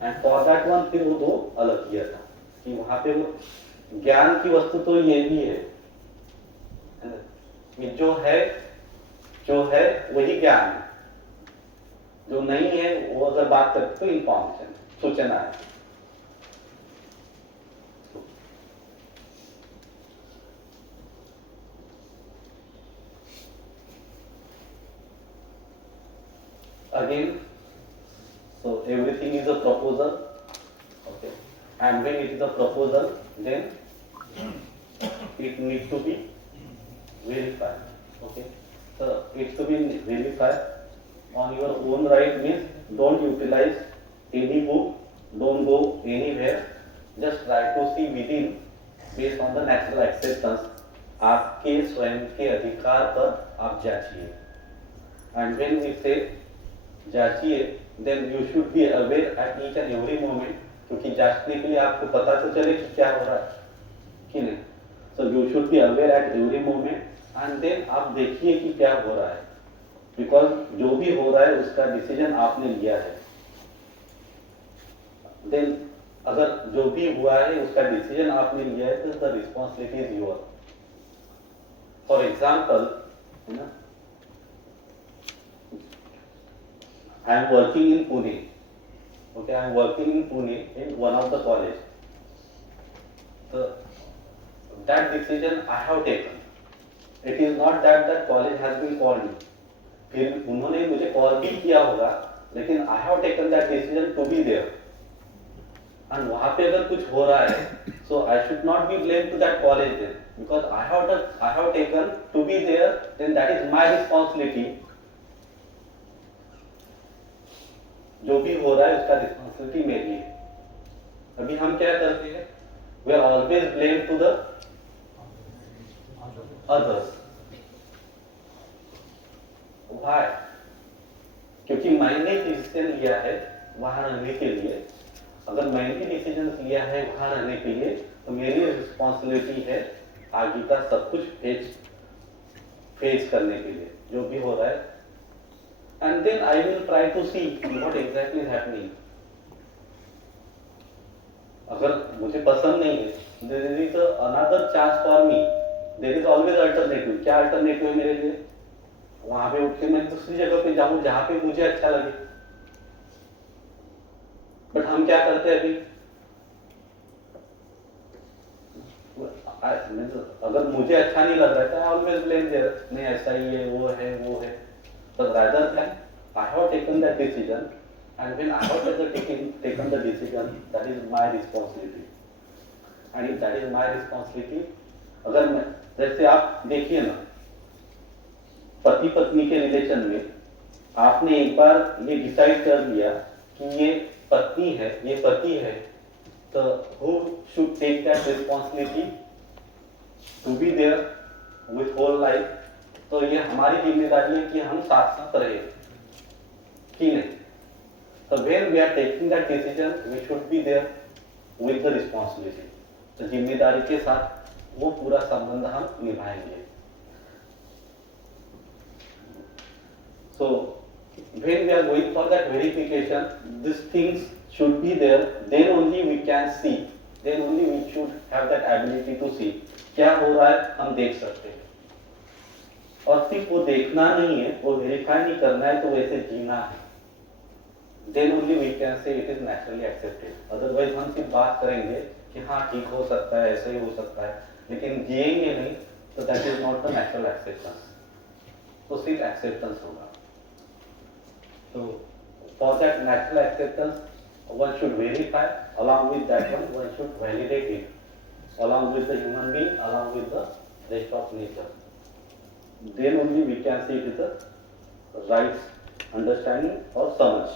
And for that one फिर वो 2 अलग किया था कि वहाँ पे वो ज्ञान की वस्तु तो ये भी है ना, जो है वही ज्ञान है, जो नहीं है वो अगर बात करते तो इंफॉर्मेशन, सूचना है. Again, so everything is a proposal, okay, and when it is a proposal, then it needs to be verified, okay. So it to be verified on your own right means don't utilize any book, don't go anywhere, just try to see within based on the natural acceptance. आपके स्वयं के अधिकार पर आप जांचिए. And when we say जांचिए, then you should be aware at each and every moment, क्योंकि जांचने के लिए आपको पता तो चले कि क्या हो रहा है कि नहीं. So you should be aware at every moment and then आप देखिए कि क्या हो रहा है, बिकॉज जो भी हो रहा है उसका डिसीजन आपने लिया है. देन अगर जो भी हुआ है उसका डिसीजन आपने लिया है तो the responsibility is your. For example, you know, I am working in Pune. Okay, I am working in Pune in one of the college. That decision I have taken. It is not that that college has been called me. फिर उन्होंने मुझे call भी किया होगा, लेकिन I have taken that decision to be there. And वहाँ पे अगर कुछ हो रहा है, so I should not be blamed to that college then, because I have taken to be there, then that is my responsibility. जो भी हो रहा है उसका रिस्पॉन्सिबिलिटी मेरी है. अभी हम क्या करते हैं? We are always blamed to the others. Why? क्योंकि मैंने डिसीजन लिया है वहां रहने के लिए. अगर मैंने डिसीजन लिया है वहां रहने के लिए, तो मेरी रिस्पॉन्सिबिलिटी है आगे का सब कुछ फेस करने के लिए जो भी हो रहा है. And then I will try to see what exactly is happening. अगर मुझे पसंद नहीं है, there is another chance for me. There is always alternative. क्या alternative है मेरे लिए? वहां पे उठ के मैं दूसरी जगह पे जाऊं जहां पे मुझे अच्छा लगे. बट हम क्या करते हैं अभी? अगर मुझे अच्छा नहीं लग रहा है, तो I always blame there. नहीं ऐसा ही है, वो है. But rather than I have taken that decision, and when I have taken the decision, that is my responsibility. And if that is my responsibility, अगर मैं जैसे आप देखिए ना, पति पत्नी के रिलेशन में आपने एक बार ये डिसाइड कर लिया कि ये पत्नी है, ये पति है, तो who should take that responsibility to be there with whole life? तो ये हमारी जिम्मेदारी है कि हम साथ साथ रहे, कि नहीं? तो when we are taking that decision, we should be there with the responsibility. तो जिम्मेदारी के साथ वो पूरा संबंध हम निभाएंगे. So when we are going for that verification, these things should be there. Then only we can see. Then only we should have that ability to see. क्या हो रहा है हम देख सकते हैं. और सिर्फ वो देखना नहीं है, वो वेरीफाई नहीं करना है, तो वैसे जीना है. Then only we can say it is naturally accepted. Otherwise हम सिर्फ बात करेंगे कि हाँ ठीक हो सकता है, ऐसे ही हो सकता है, लेकिन जिएंगे नहीं, तो that is not the natural acceptance. तो सिर्फ acceptance होगा. So for that natural acceptance, one should verify. Along with that one should validate it. Along with the human being, along with the rest of nature. Then only we can say it is the right understanding or samajh.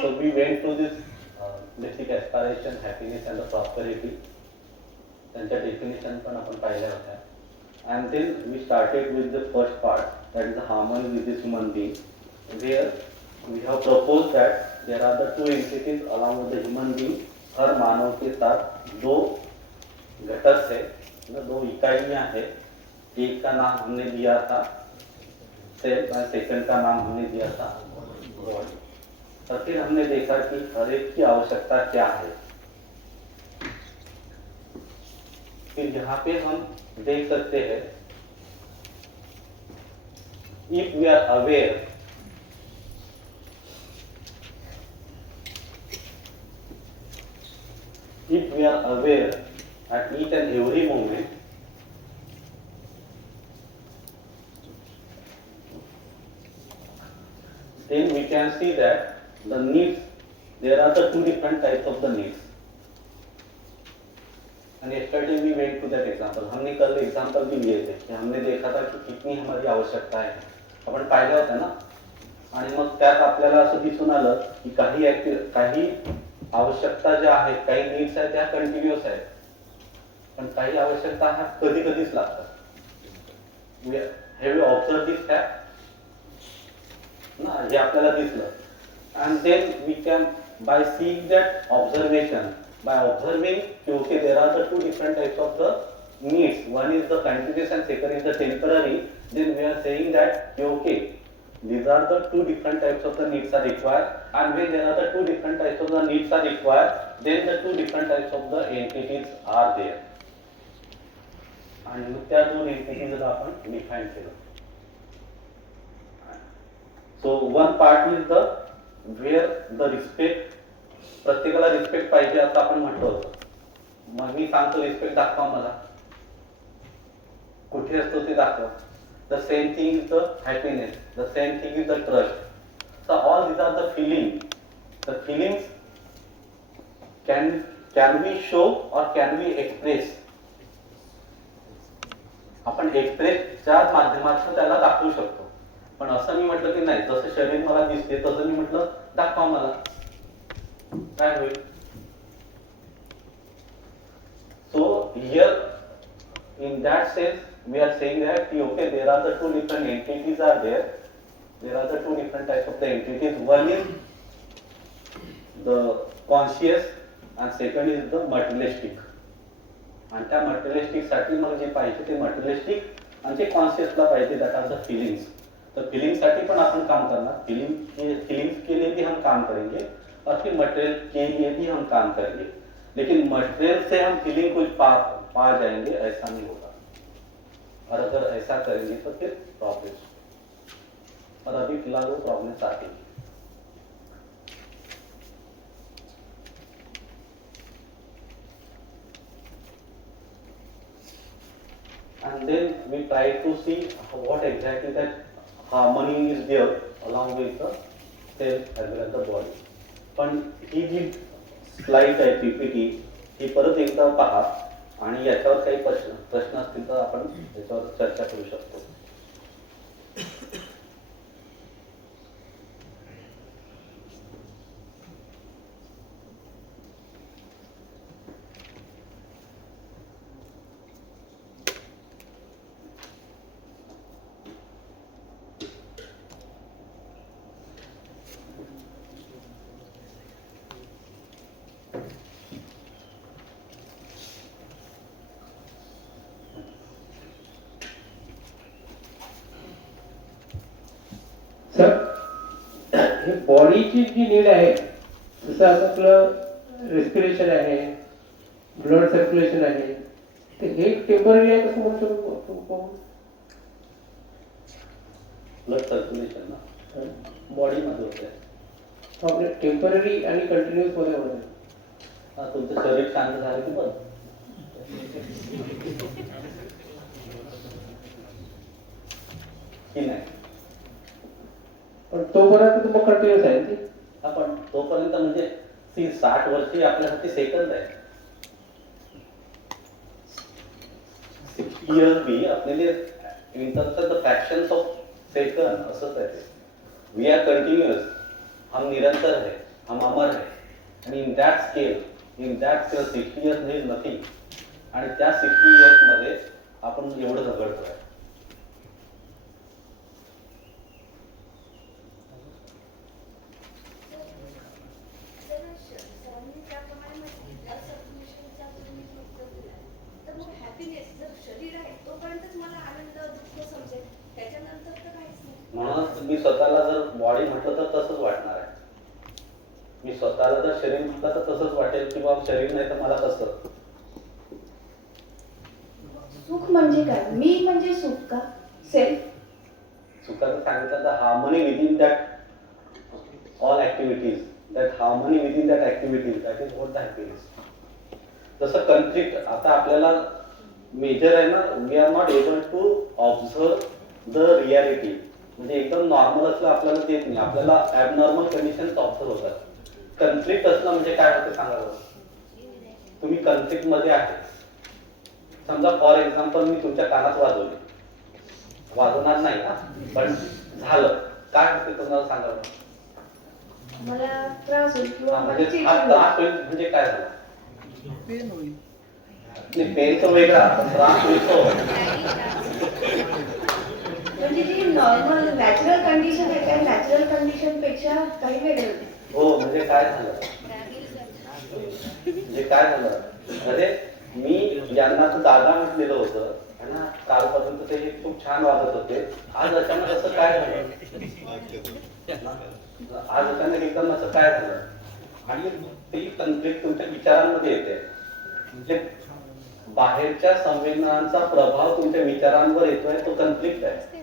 So we went through this basic aspiration, happiness and the prosperity. त्यांच्या definition पण आपण पाहिल्या होत्या. And then we started with the first part, that is the harmony with this human being, where we have proposed that there are the two entities along with the human being. हर मानव के साथ दो घटक है, दो इकाइयां है. एक का नाम हमने दिया था सेल्फ और सेकंड का नाम हमने दिया था गॉड. और फिर हमने देखा कि हर एक की आवश्यकता क्या है. फिर यहाँ पे हम देख सकते हैं, if we are aware, if we are aware at each and every moment, then we can see that the needs, there are the two different types of the needs. And yesterday we went to that example. हमने कल example भी लिए थे कि हमने देखा था कि कितनी हमारी आवश्यकता आहे. आपण पाहिलं होतं ना. आणि मग त्यात आपल्याला असं दिसून आलं की काही आवश्यकता ज्या आहेत, काही नीड्स आहेत त्या कंटिन्युअस आहेत, पण काही आवश्यकता ह्या कधी कधीच लागतात. Have you observe this fact ना, हे आपल्याला दिसलं. And then we can by seeing that observation, by observing okay, there are the two different types of the needs. One is the continuous and second is the temporary. Then we are saying that okay, these are the two different types of the needs are required, and when there are the two different types of the needs are required, then the two different types of the entities are there. आणि मग त्या दोन एंटिटीजला आपण define केलं. So one part is the where the respect, प्रत्येकाला respect पाहिजे असं आपण म्हटलं होतं. मग मी सांगतो रिस्पेक्ट दाखवा मला, कुठे असतो ते दाखवा. The same thing is the happiness, the same thing is the trust. So all these are the feeling. The feelings can we show or can we express. आपण एक्सप्रेसच्या माध्यमातून त्याला दाखवू शकतो. पण असं मी म्हटलं की नाही, जसं शरीर मला दिसते तसं मी म्हटलं दाखवा मला, काय होईल? So here in that sense we are saying that okay, there are the two different entities are there. There are the two different types of the entities. One is the conscious and second is the materialistic. आणि त्या materialistic साठी मग जे पाहिजे ते materialistic आणि जे कॉन्शियसला पाहिजे that are the fillings. तर filling साठी पण आपण काम करणार. फीलिंग्स के लिए भी हम काम करेंगे और फिर मटेरियल के लिए भी हम काम करेंगे. लेकिन मटेरियल से हम फीलिंग कुछ पा जाएंगे ऐसा नहीं होगा. और अगर ऐसा करेंगे तो फिर प्रॉब्लम, और अभी फिलहाल वो प्रॉब्लम्स आती है. And then we try to see what exactly that harmony is there along with the self as well as the body. पण ही जी स्लाइड आहे PPT ही परत एकदा पहा आणि याच्यावर काही प्रश्न असतील तर आपण याच्यावर चर्चा करू शकतो. सर हे बॉडीची जी नीड आहे, जसं आता आपलं रेस्पिरेशन आहे, ब्लड सर्क्युलेशन आहे, तर हे टेम्पररी आहे कसं म्हणू शकतो? ब्लड सर्क्युलेशन ना बॉडीमध्ये होते. आपले टेम्पररी आणि कंटिन्युअस मध्ये होणार. तुमचं शरीर शांत झालं की बघ की नाही, पण तोपर्यंत मग कंटिन्युअस आहे ते. आपण तोपर्यंत म्हणजे 60 वर्षी आपल्यासाठी सेकंद आहे. 60 years भी अपने लिए in terms of the fractions of second असंच आहे ते. वी आर कंटिन्यूअस, हम निरंतर है, हम अमर है. आणि in that scale 60 years is nothing. आणि त्या 60 years मध्ये आपण एवढं झगडतोय. म्हणूनच मी स्वतःला जर बॉडी म्हटलं तर तसंच वाटणार आहे. मी स्वतःला जर शरीर म्हटलं तर तसंच वाटेल की बाबा शरीर नाही तर मला कसं. सुख म्हणजे काय? मी म्हणजे सुख का? सेल्फ सुखाचं सांगितलं तर harmony within that all activities, that harmony within that activities, that is what the happiness. जसं कन्फ्लिक्ट आता आपल्याला मेजर आहे ना, we are not able to observe the reality. म्हणजे एकदम नॉर्मल असलं आपल्याला देत नाही, आपल्याला ॲबनॉर्मल कंडिशन ऑब्झर्व होतात. कन्फ्लिक्ट असलं म्हणजे काय होतं सांगा बरं. तुम्ही कन्फ्लिक्ट मध्ये आहे, समजा फॉर एक्झाम्पल मी तुमच्या कानात वाजवले, वाजवणार नाही ना, पण झालं, काय होते तुम्हाला सांगा बरं. मला त्रास होईल किंवा म्हणजे मला हा चिडचिड त्रास होईल म्हणजे काय झालं. पेन होईल. पेन तर वेगळा, त्रास होतो. म्हणजे जी नॉर्मल नॅचरल कंडिशन आहे त्या नॅचरल कंडिशन पेक्षा काही वेगळं. हो म्हणजे काय झालं, म्हणजे काय झालं, अरे मी यांना तर दादा म्हटलेलं होतं है ना, कालपर्यंत ते खूप छान वागत होते, आज अचानक असं काय झालं, आज अचानक एकदम असं काय झालं, आणि ती कन्फ्लिक्ट तुमच्या विचारांमध्ये येते. म्हणजे बाहेरच्या संवेदनांचा प्रभाव तुमच्या विचारांवर येतोय, तो कन्फ्लिक्ट आहे,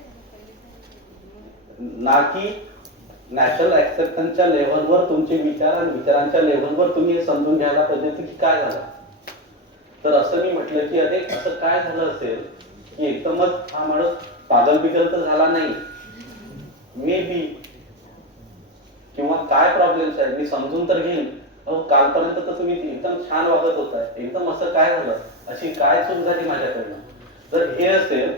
ना की नॅचरल ऍक्सेप्टन्सच्या लेव्हलवर तुमचे विचार आणि विचारांच्या लेव्हलवर तुम्ही हे समजून घ्यायला पाहिजे की काय झालं. तर असं मी म्हटलं की अरे असं काय झालं असेल की एकदमच हा माणूस पागल बिगल तर झाला नाही, मे बी, किंवा काय प्रॉब्लेम्स आहेत मी समजून तर घेईन. अहो कालपर्यंत तर तुम्ही एकदम छान वागत होताय, एकदम असं काय झालं, अशी काय चूक झाली माझ्याकडनं. जर हे असेल,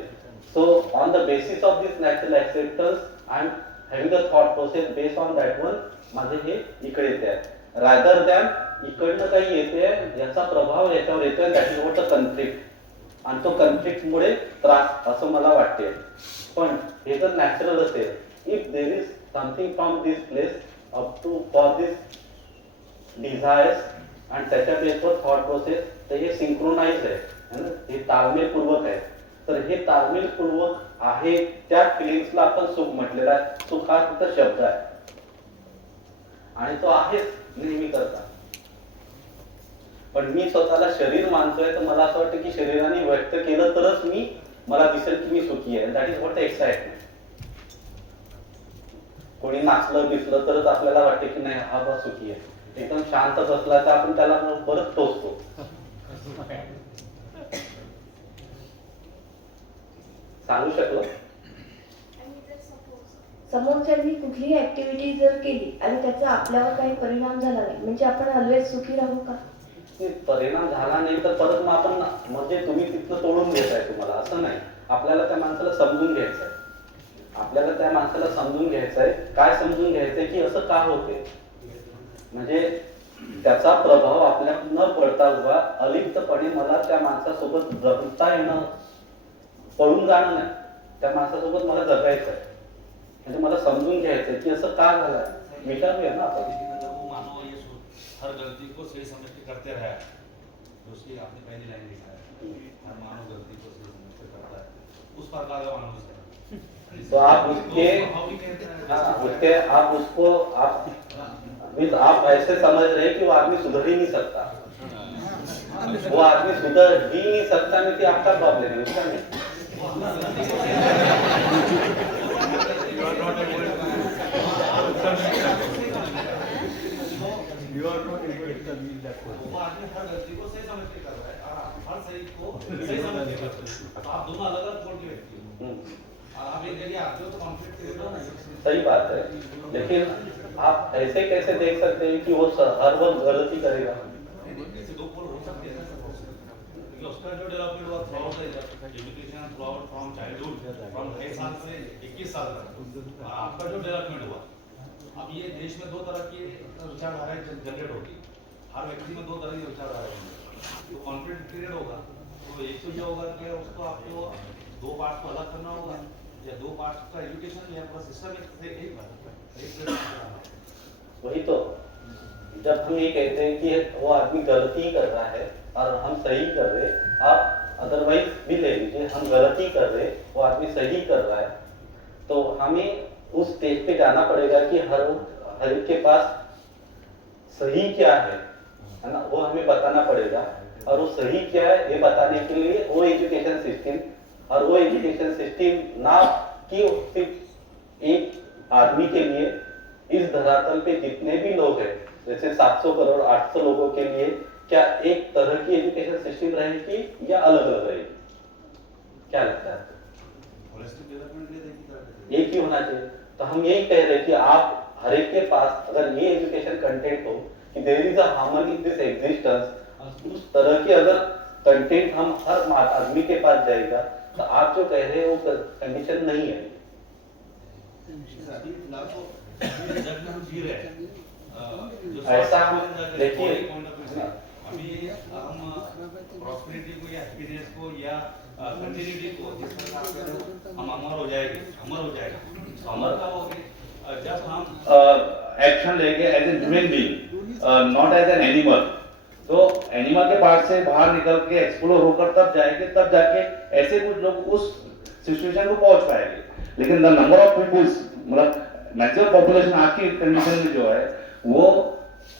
so on the basis of this natural acceptance I am having a thought process based on that one, माझे हे इकडे येते आहे, रादर दॅन इकडनं काही येते याचा प्रभाव याच्यावर येतोय, that is what the conflict, आणि तो कन्फ्लिक्ट मुळे त्रास असं मला वाटते. पण हे जर नॅचरल असेल, if there is something from this place up to for this desires आणि त्याच्या बेसवर थॉट प्रोसेस, तर हे सिंक्रोनाइज आहे ना, हे ताळमेळपूर्वक आहे. तर हे ताळमेळपूर्वक आहे त्या फिलिंग्सला आपण सुख म्हटलेला आहे. सुख हा तिथं शब्द आहे आणि तो आहेच नेहमी करता. पण मी स्वतःला शरीर मानतोय, तर मला असं वाटतं की शरीराने व्यक्त केलं तरच मला दिसेल की मी सुखी आहे. That is what the excitement. कोणी नाचलं दिसलं तरच आपल्याला वाटते की नाही हा बा सुखी आहे. एकदम शांत बसला तर आपण त्याला परत टोचतो. सांगू शकलो. समोरच्यांनी कुठलीही ऍक्टिव्हिटी जर केली आणि त्याचा आपल्यावर काही परिणाम झाला नाही, म्हणजे आपण ऑलवेज सुखी राहू का? परिणाम झाला नाही तर परत मग आपण, म्हणजे तुम्ही तिथलं तोडून घेताय, तुम्हाला असं नाही. आपल्याला त्या माणसाला समजून घ्यायचंय, आपल्याला त्या माणसाला समजून घ्यायचंय. काय समजून घ्यायचंय की असं का होते, म्हणजे त्याचा प्रभाव आपल्या न पडता उभा अलिप्तपणे मला त्या माणसासोबत जगता येणं, पळून जाणं नाही, त्या माणसासोबत मला जगायचंय. म्हणजे मला समजून घ्यायचंय की असं का झालंय. विचारूया ना आपण. हर गलती को सही समझ के करते रहा, उसकी आपने पहली लाइन लिखा है, हर मानव गलती को सही समझ के करता है, उस प्रकार का मानव है. तो आप आप ऐसे समझ रहे कि वो आदमी सुधर ही नहीं सकता, वो आदमी सुधर ही नहीं सकता, नहीं आपका प्रॉब्लम है, उसका नहीं. You are not able to convince that person. वो आदमी हर गलती को सही समझ के कर रहा है और हर सही को सही समझ के कर रहा है. तो आप दोनों अलग अलग छोड़ के व्यक्ति हो और आप एक जगह आते हो तो कॉन्फ्लिक्ट क्रिएट होना है. सही बात है, लेकिन आप ऐसे कैसे देख सकते हैं कि वो हर वक्त गलती करेगा. ऐसे दो पोल हो सकते हैं, क्योंकि उसका जो डेवलपमेंट हुआ through out education, through out from childhood, from 6 साल से 21 साल तक आपका जो डेवलपमेंट हुआ. अब ये देश में दो तरह की विचारधाराएं जनरेट होगी, हर व्यक्ति में दो तरह की विचारधाराएं होंगी. तो कॉन्फ्लिक्ट क्रिएट होगा, तो एक तो क्या होगा कि उसको आपको दो पार्ट को अलग करना होगा, या दो पार्ट का एजुकेशन या पूरा सिस्टम एक वही तो, जब हम ये कहते हैं कि वो आदमी गलती कर रहा है और हम सही कर रहे, आप अदरवाइज भी ले लीजिए, हम गलती कर रहे, वो आदमी सही कर रहा है, तो हमें उस स्टेज पे जाना पड़ेगा कि हर एक के पास सही क्या है ना, वो हमें बताना पड़ेगा. और वो सही क्या है ये बताने के लिए वो एजुकेशन सिस्टम, और वो एजुकेशन सिस्टम ना कि सिर्फ एक आदमी के लिए, इस धरातल पे जितने भी लोग हैं, जैसे 700 करोड़ 800 लोगों के लिए, क्या एक तरह की एजुकेशन सिस्टम रहेगी या अलग अलग रहेगी, क्या लगता है? एक ही होना चाहिए. तो हम यही कह रहे हैं कि आप हर एक के पास अगर ये एजुकेशन कंटेंट हो कि there is a harmony in this existence, उस तरह के अगर कंटेंट हम हर आदमी के पास जाएगा, तो आप जो कह रहे हैं वो कंडीशन नहीं है. ऐसा हम देखिए, अभी हम प्रॉस्पेरिटी को या हैप्पीनेस को या कंटिन्यूटी को जिस तरह से हम अमर हो जाएगा. अमर कब होगी? जब हम एक्शन लेंगे as a human being, not as an animal. तो एनिमल के पार्ट से बाहर निकल के एक्सप्लोर होकर तब जाएंगे, तब जाके ऐसे कुछ लोग उस सिचुएशन को पहुंच पाएंगे। लेकिन द नंबर ऑफ पीपुल्स, मतलब मैक्सिमम पॉपुलेशन आज की कंडीशन में जो है वो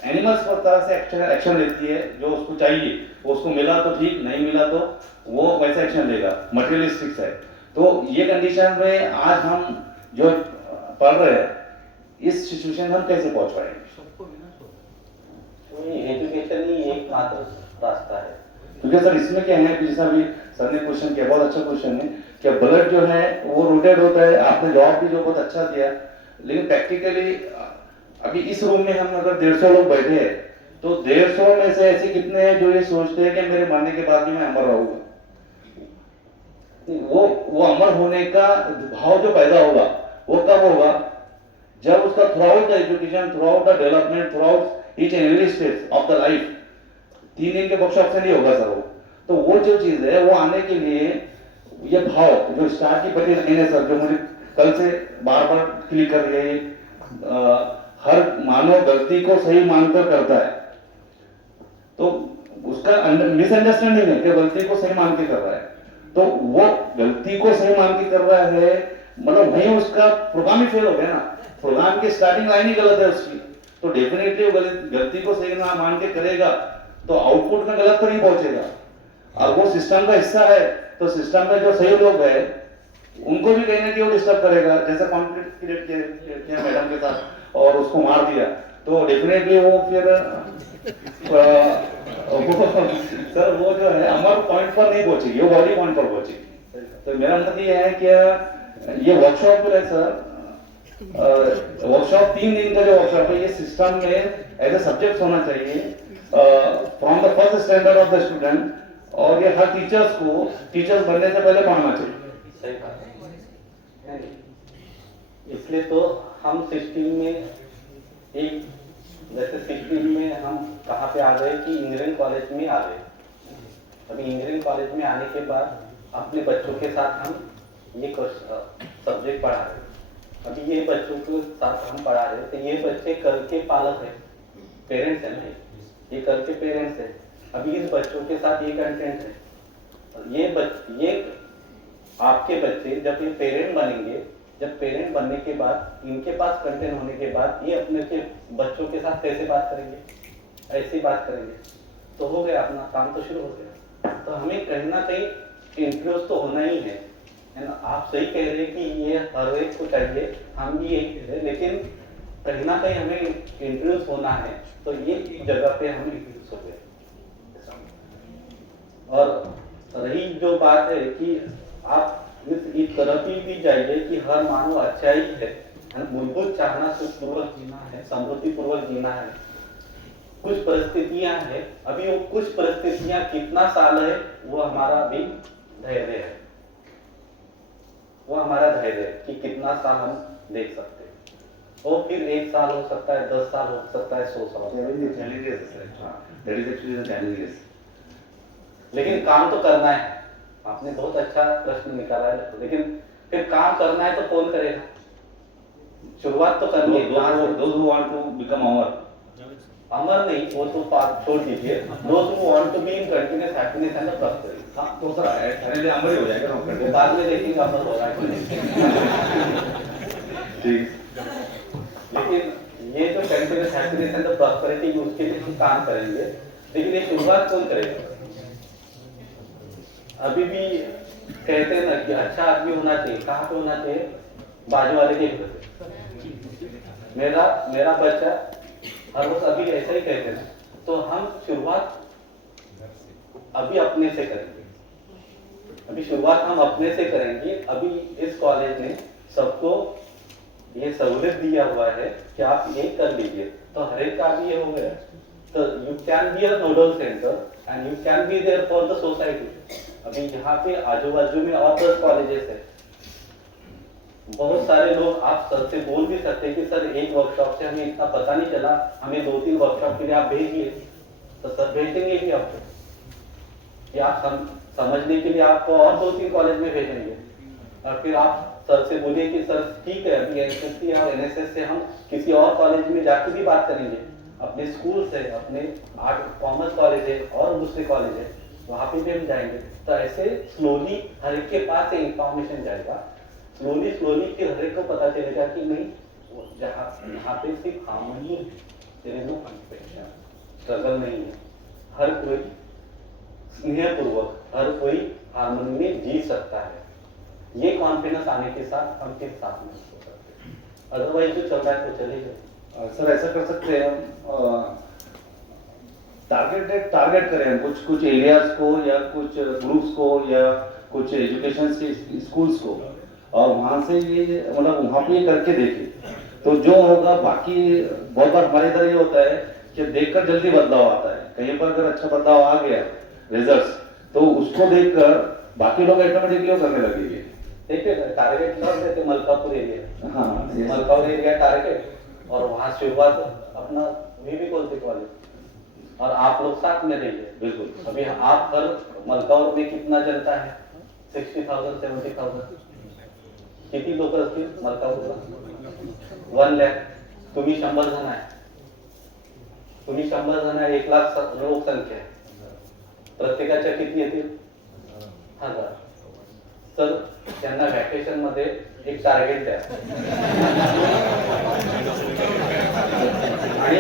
एनिमल्स पर तरह से एक्शन लेती है, जो उसको चाहिए वो उसको मिला तो ठीक, नहीं मिला तो वो वैसा एक्शन लेगा, मटेरियलिस्टिक्स है। तो ये कंडीशन में आज हम जो पढ़ रहे हैं इस सिचुएशन में हम कैसे पहुंच पाएंगे? सबको विनाश होता एजुकेशन ही एक मात्र रास्ता है। क्योंकि सर इसमें क्या है कि जैसा अभी सर ने क्वेश्चन किया, बहुत अच्छा क्वेश्चन है कि ब्लड जो है वो रोटेट होता है। आपने जवाब भी जो बहुत अच्छा दिया, लेकिन प्रैक्टिकली अभी इस रूम में हम अगर 150 लोग बैठे हैं तो 150 में से ऐसे कितने हैं जो ये सोचते हैं कि मेरे मरने के बाद भी मैं अमर रहूंगा? वो अमर होने का भाव जो पैदा होगा वो कब होगा? जब उसका through out the education, through out the development, through out each and every stage of the life, 3 दिन के वर्कशॉप से नहीं होगा सर वो। तो वो जो चीज है वो आने के लिए ये भाव जो स्टार्ट की पहली लाइन है सर, जो मुझे कल से बार बार क्लिक कर रही है, हर मानव गलती को सही मानकर करता है। तो उसका मिसअंडरस्टैंडिंग है कि गलती को सही मान के कर रहा है। तो वो गलती को सही मान के कर रहा है, मतलब वही उसका प्रोग्राम ही फेल हो गया ना। प्रोग्राम की स्टार्टिंग लाइन ही गलत है उसकी। तो डेफिनेटली वो गलती को सही ना मान के करेगा तो आउटपुट में गलत तो नहीं पहुंचेगा। और वो सिस्टम का हिस्सा है, तो सिस्टम में जो सही लोग हैं उनको भी कहीं ना कहीं वो डिस्टर्ब करेगा। जैसा कॉन्फ्लिक्ट क्रिएट किया मैडम के साथ और उसको मार दिया, तो डेफिनेटली वो फिर सर वो जो है हमारे पॉइंट पर नहीं पहुंचेगी, वो बॉडी पॉइंट पर पहुंचेगी। तो मेरा मतलब ये है कि ये वर्कशॉप जो है सर, वर्कशॉप 3 दिन का जो वर्कशॉप है ये सिस्टम में एज ए सब्जेक्ट होना चाहिए from the first standard of the student. और ये हर टीचर्स को टीचर्स बनने से पहले पढ़ना चाहिए। सही बात है। इसलिए तो हम 16 में एक, जैसे 16 में हम कहाँ पे आ गए कि इंजीनियरिंग कॉलेज में आ गए। अभी इंजीनियरिंग कॉलेज में आने के बाद अपने बच्चों के साथ हम ये सब्जेक्ट पढ़ा रहे। अभी ये बच्चों के साथ हम पढ़ा रहे तो ये बच्चे कल के पालक है, पेरेंट्स है ना, ये कल के पेरेंट्स है। अभी इस बच्चों के साथ ये कंटेंट है। ये आपके बच्चे जब ये पेरेंट बनेंगे, जब पेरेंट बनने के बाद इनके पास कंटेंट होने के बाद ये अपने के बच्चों के साथ कैसे बात करेंगे? ऐसे ही बात करेंगे तो हो गया, अपना काम तो शुरू हो गया। तो हमें कहीं ना कहीं इंट्रोड्यूस तो होना ही है ना। आप सही कह रहे हैं कि ये हर एक को चाहिए, हम भी यही कह रहे हैं, लेकिन कहीं ना कहीं हमें इंट्रोड्यूस होना है। तो ये एक जगह पे हम इंट्रोड्यूस हो गए। और रही जो बात है कि आप इस तरफ भी जाइए कि हर मानव अच्छा ही है, मूलभूत चाहना सुखपूर्वक जीना है, समृद्धि पूर्वक जीना है। कुछ परिस्थितियां हैं, अभी वो कुछ परिस्थितियां कितना साल है वो हमारा भी धैर्य है, वो हमारा धैर्य है कि कितना साल हम देख सकते हैं। और फिर 1 साल हो सकता है, 10 साल हो सकता है, 100 साल। लेकिन काम तो करना है। आपने बहुत अच्छा प्रश्न निकाला है, लेकिन फिर काम करना है तो कौन करेगा? शुरुआत तो करनी है। Those who want to become अमर नहीं, वो तो छोड़ दीजिए। Those who want to be in continuous happiness and prosperity। हाँ तो सर अमर ही हो जाएगा, वो बाद में देखेंगे अमर हो रहा है कि नहीं। ठीक। लेकिन ये जो continuous happiness and prosperity उसके लिए हम काम करेंगे, लेकिन ये शुरुआत कौन करेगा? अभी भी कहते हैं ना कि अच्छा आदमी होना चाहिए, कहाँ पे होना चाहिए? बाजू वाले के घर पे। मेरा बच्चा हर वक्त अभी ऐसा ही कहते हैं। तो हम शुरुआत अभी अपने से करेंगे, अभी शुरुआत हम अपने से करेंगे। अभी इस कॉलेज ने सबको ये सहूलियत दिया हुआ है कि आप ये कर लीजिए, तो हर एक का भी ये हो गया। तो you can be a nodal centre and you can be there for the society. अभी यहाँ पे आजू बाजू में और 10 कॉलेजेस है, बहुत सारे लोग आप सर से बोल भी सकते हैं कि सर एक वर्कशॉप से हमें इतना पता नहीं चला, हमें 2-3 वर्कशॉप के लिए आप भेजिए। तो सर भेज देंगे कि आपको, कि आप समझने के लिए आपको और 2-3 कॉलेज में भेजेंगे। और फिर आप सर से बोलिए कि सर ठीक है, अभी एनएसएस और एनएसएस से हम किसी और कॉलेज में जाके भी बात करेंगे। अपने स्कूल्स है, अपने आर्ट कॉमर्स कॉलेज है और दूसरे कॉलेज है, वहाँ पे भी हम जाएंगे। तो ऐसे स्लोली हर एक के पास इंफॉर्मेशन जाएगा, स्लोली कि हर एक को पता चलेगा कि नहीं यहाँ पे सिर्फ हार्मनी है, there is no competition, struggle नहीं है, हर कोई स्नेहपूर्वक, हर कोई हार्मनी में जी सकता है। ये कॉन्फिडेंस आने के साथ हम फिर साथ में हो सकते हैं, अदरवाइज जो चल रहा है तो चलेगा। सर ऐसा कर सकते हैं हम, टारगेट करें हम कुछ एरियाज को या कुछ ग्रुप्स को या कुछ एजुकेशन स्कूल्स को, और वहाँ से ये मतलब वहाँ पे करके देखें तो जो होगा। बाकी बहुत बार हमारे इधर ये होता है कि देखकर जल्दी बदलाव आता है, कहीं पर अगर अच्छा बदलाव आ गया रिजल्ट्स तो उसको देखकर बाकी लोग ऑटोमेटिकली करने लगेंगे। देखिए टारगेट लग देते मलकापुर एरिया, हाँ मलकापुर एरिया टारगेट, और वहाँ शुरुआत अपना वीवी कॉलेज कॉलेज, और आप लोग साथ में रहिए। बिल्कुल। अभी आप हर मलकापुर में कितना जनता है? 60,000 70,000 किती लोक असतील मलकापूरला? 1 लाख। तुम्ही 100 जण आहे, तुम्ही 100 जण आहे, 1 लाख लोकसंख्या आहे, प्रत्येकाच्या किती येतील? 1000। तर त्यांना व्हॅकेशन मध्ये एक टार्गेट द्या आणि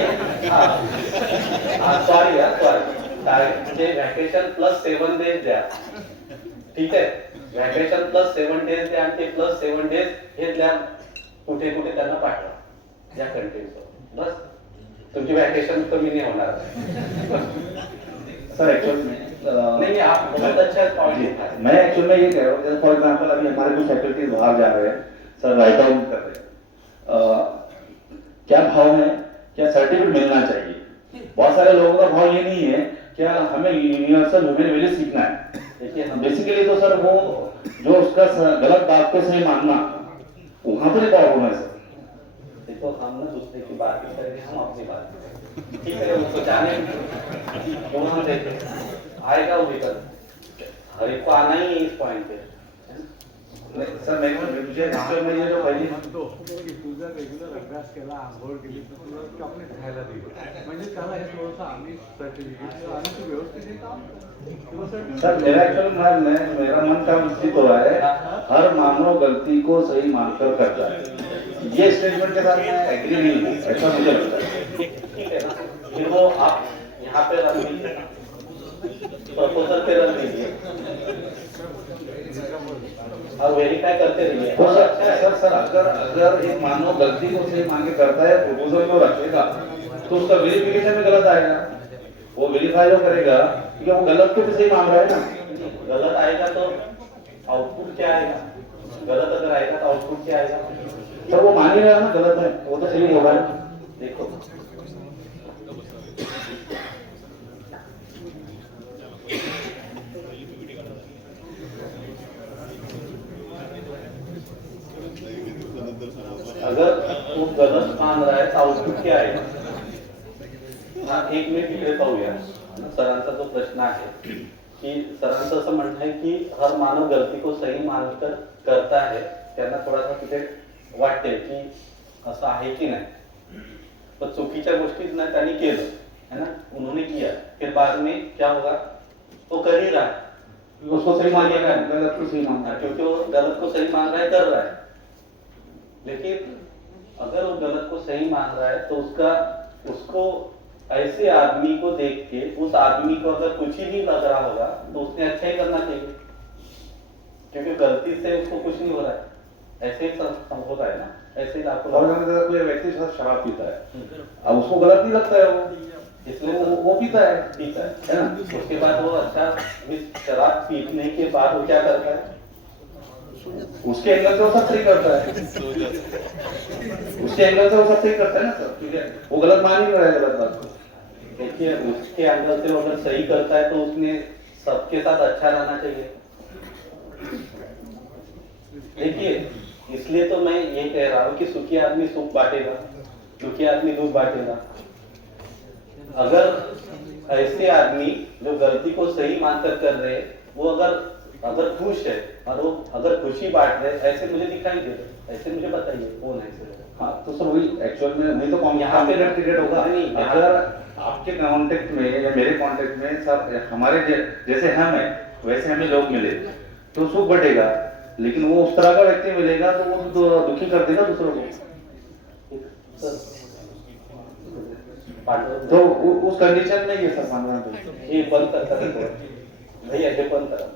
सॉरी म्हणजे व्हॅकेशन प्लस 7 डेज द्या, ठीक आहे? व्हॅकेशन प्लस 7 डेज द्या आणि ते प्लस 7 डेज हे द्या, कुठे कुठे त्यांना पाठवा या कंटेंट। बस तुमची व्हॅकेशन कमी नहीं होणार। सर एक्चुअली नहीं आप बहुत अच्छा पॉइंट है। मैं एक्चुअली में ये कह रहा हूँ, जैसे फॉर एग्जांपल अभी हमारे कुछ फैकल्टीज बाहर जा रहे हैं सर, राइट डाउन कर रहे हैं, क्या भाव है, क्या सर्टिफिकेट मिलना चाहिए। बहुत सारे लोगों का भाव ये नहीं है क्या हमें यूनिवर्सल ह्यूमन वैल्यू सीखना है। देखिए हम बेसिकली तो सर वो जो उसका गलत बात को सही मानना, वहां पर प्रॉब्लम है सर। देखो हम ना दूसरे की बात नहीं करेंगे, हम अपनी बात करेंगे, ठीक है? उसको जाने दोनों देते आएगा वो निकल, हर एक को आना ही है इस पॉइंट पे। सर मैं मुझे में ये जो पहली म्हणतो की तुझा रेग्युलर अभ्यास केला, आंघोळ केली तर तुला चॉकलेट खायला देईल, म्हणजे त्याला हे थोडंसं आम्ही सर्टिफिकेट आणि तू व्यवस्थित काम सर मेरा एक्चुअली मेरा मन का स्थित हो रहा है, हर मानव गलती को सही मानकर करता है। ये स्टेटमेंट के साथ मैं एग्री नहीं हूँ, ऐसा मुझे लगता है। ठीक है ना? फिर वो आप यहाँ पे रख दीजिए, प्रपोजल पे रख दीजिए और वेरीफाई करते रहिए। तो सर अगर एक मानव गलती को सही मान के करता है, प्रपोजल को रखेगा तो उसका वेरिफिकेशन में गलत आएगा, वो वेरीफाई जो करेगा क्योंकि वो गलत को भी सही मान रहा है ना। गलत आएगा तो आउटपुट क्या आएगा? गलत अगर आएगा तो आउटपुट क्या आएगा? सर वो मान ही रहा है ना गलत है, वो तो सही होगा। देखो अगर वो गलत मान रहा है तो आउटपुट क्या आएगा? हाँ, एक मिनिट इकडे पाहूया। सरांचा जो प्रश्न आहे की सरांचं असं म्हणणं आहे की हर मानव गलती को सही मानकर करता है, त्यांना थोडासा तिथे वाटते की असं आहे की नाही, पण चुकीच्या गोष्टी ना त्यांनी केलं है ना, उन्होंने किया, फिर बाद में क्या होगा? वो कर ही रहा है, उसको सही मानिएगा, गलत को सही मानना, क्योंकि वो गलत को सही मान रहा है, कर रहा है। लेकिन अगर वो गलत को सही मान रहा है तो उसको ऐसे आदमी को देख के उस आदमी को अगर कुछ ही नहीं लग रहा होगा तो उसने अच्छा ही करना चाहिए, क्योंकि गलती से उसको कुछ नहीं हो रहा है। ऐसे ही होता है ना, ऐसे ही आपको कोई व्यक्ति शराब पीता है, अब उसको गलत नहीं लगता है, वो इसलिए वो पीता है है ना। उसके बाद वो अच्छा शराब पीने के बाद वो क्या करता है? उसके एंगल से वो सब सही करता है, उसके एंगल से वो सब सही करता है ना सर, ठीक है? वो गलत मान ही नहीं रहा है गलत बात को। देखिए उसके एंगल से अगर सही करता है तो उसने सबके साथ अच्छा रहना चाहिए। देखिए इसलिए तो मैं ये कह रहा हूँ कि सुखी आदमी सुख बांटेगा, दुखी आदमी दुख बांटेगा। अगर ऐसे आदमी जो गलती को सही मानकर कर रहे हैं वो अगर खुश है और वो अगर खुशी बांट रहे ऐसे मुझे दिखाई दे रहे, ऐसे मुझे बताइए कौन है ऐसे लोग? हाँ तो सर वही एक्चुअल में वही तो यहाँ पे कॉम्प्लिकेटेड होगा। नहीं, यहाँ- अगर आपके कांटेक्ट में या मेरे कांटेक्ट में सर हमारे जैसे हम हैं वैसे हमें लोग मिले तो सुख बढ़ेगा, लेकिन वो उस तरह का व्यक्ति मिलेगा तो वो दुखी कर देगा दूसरों को। पांडव तो उस कंडीशन में ये सर पांडव हे बंद करता भैया हे बंद करा.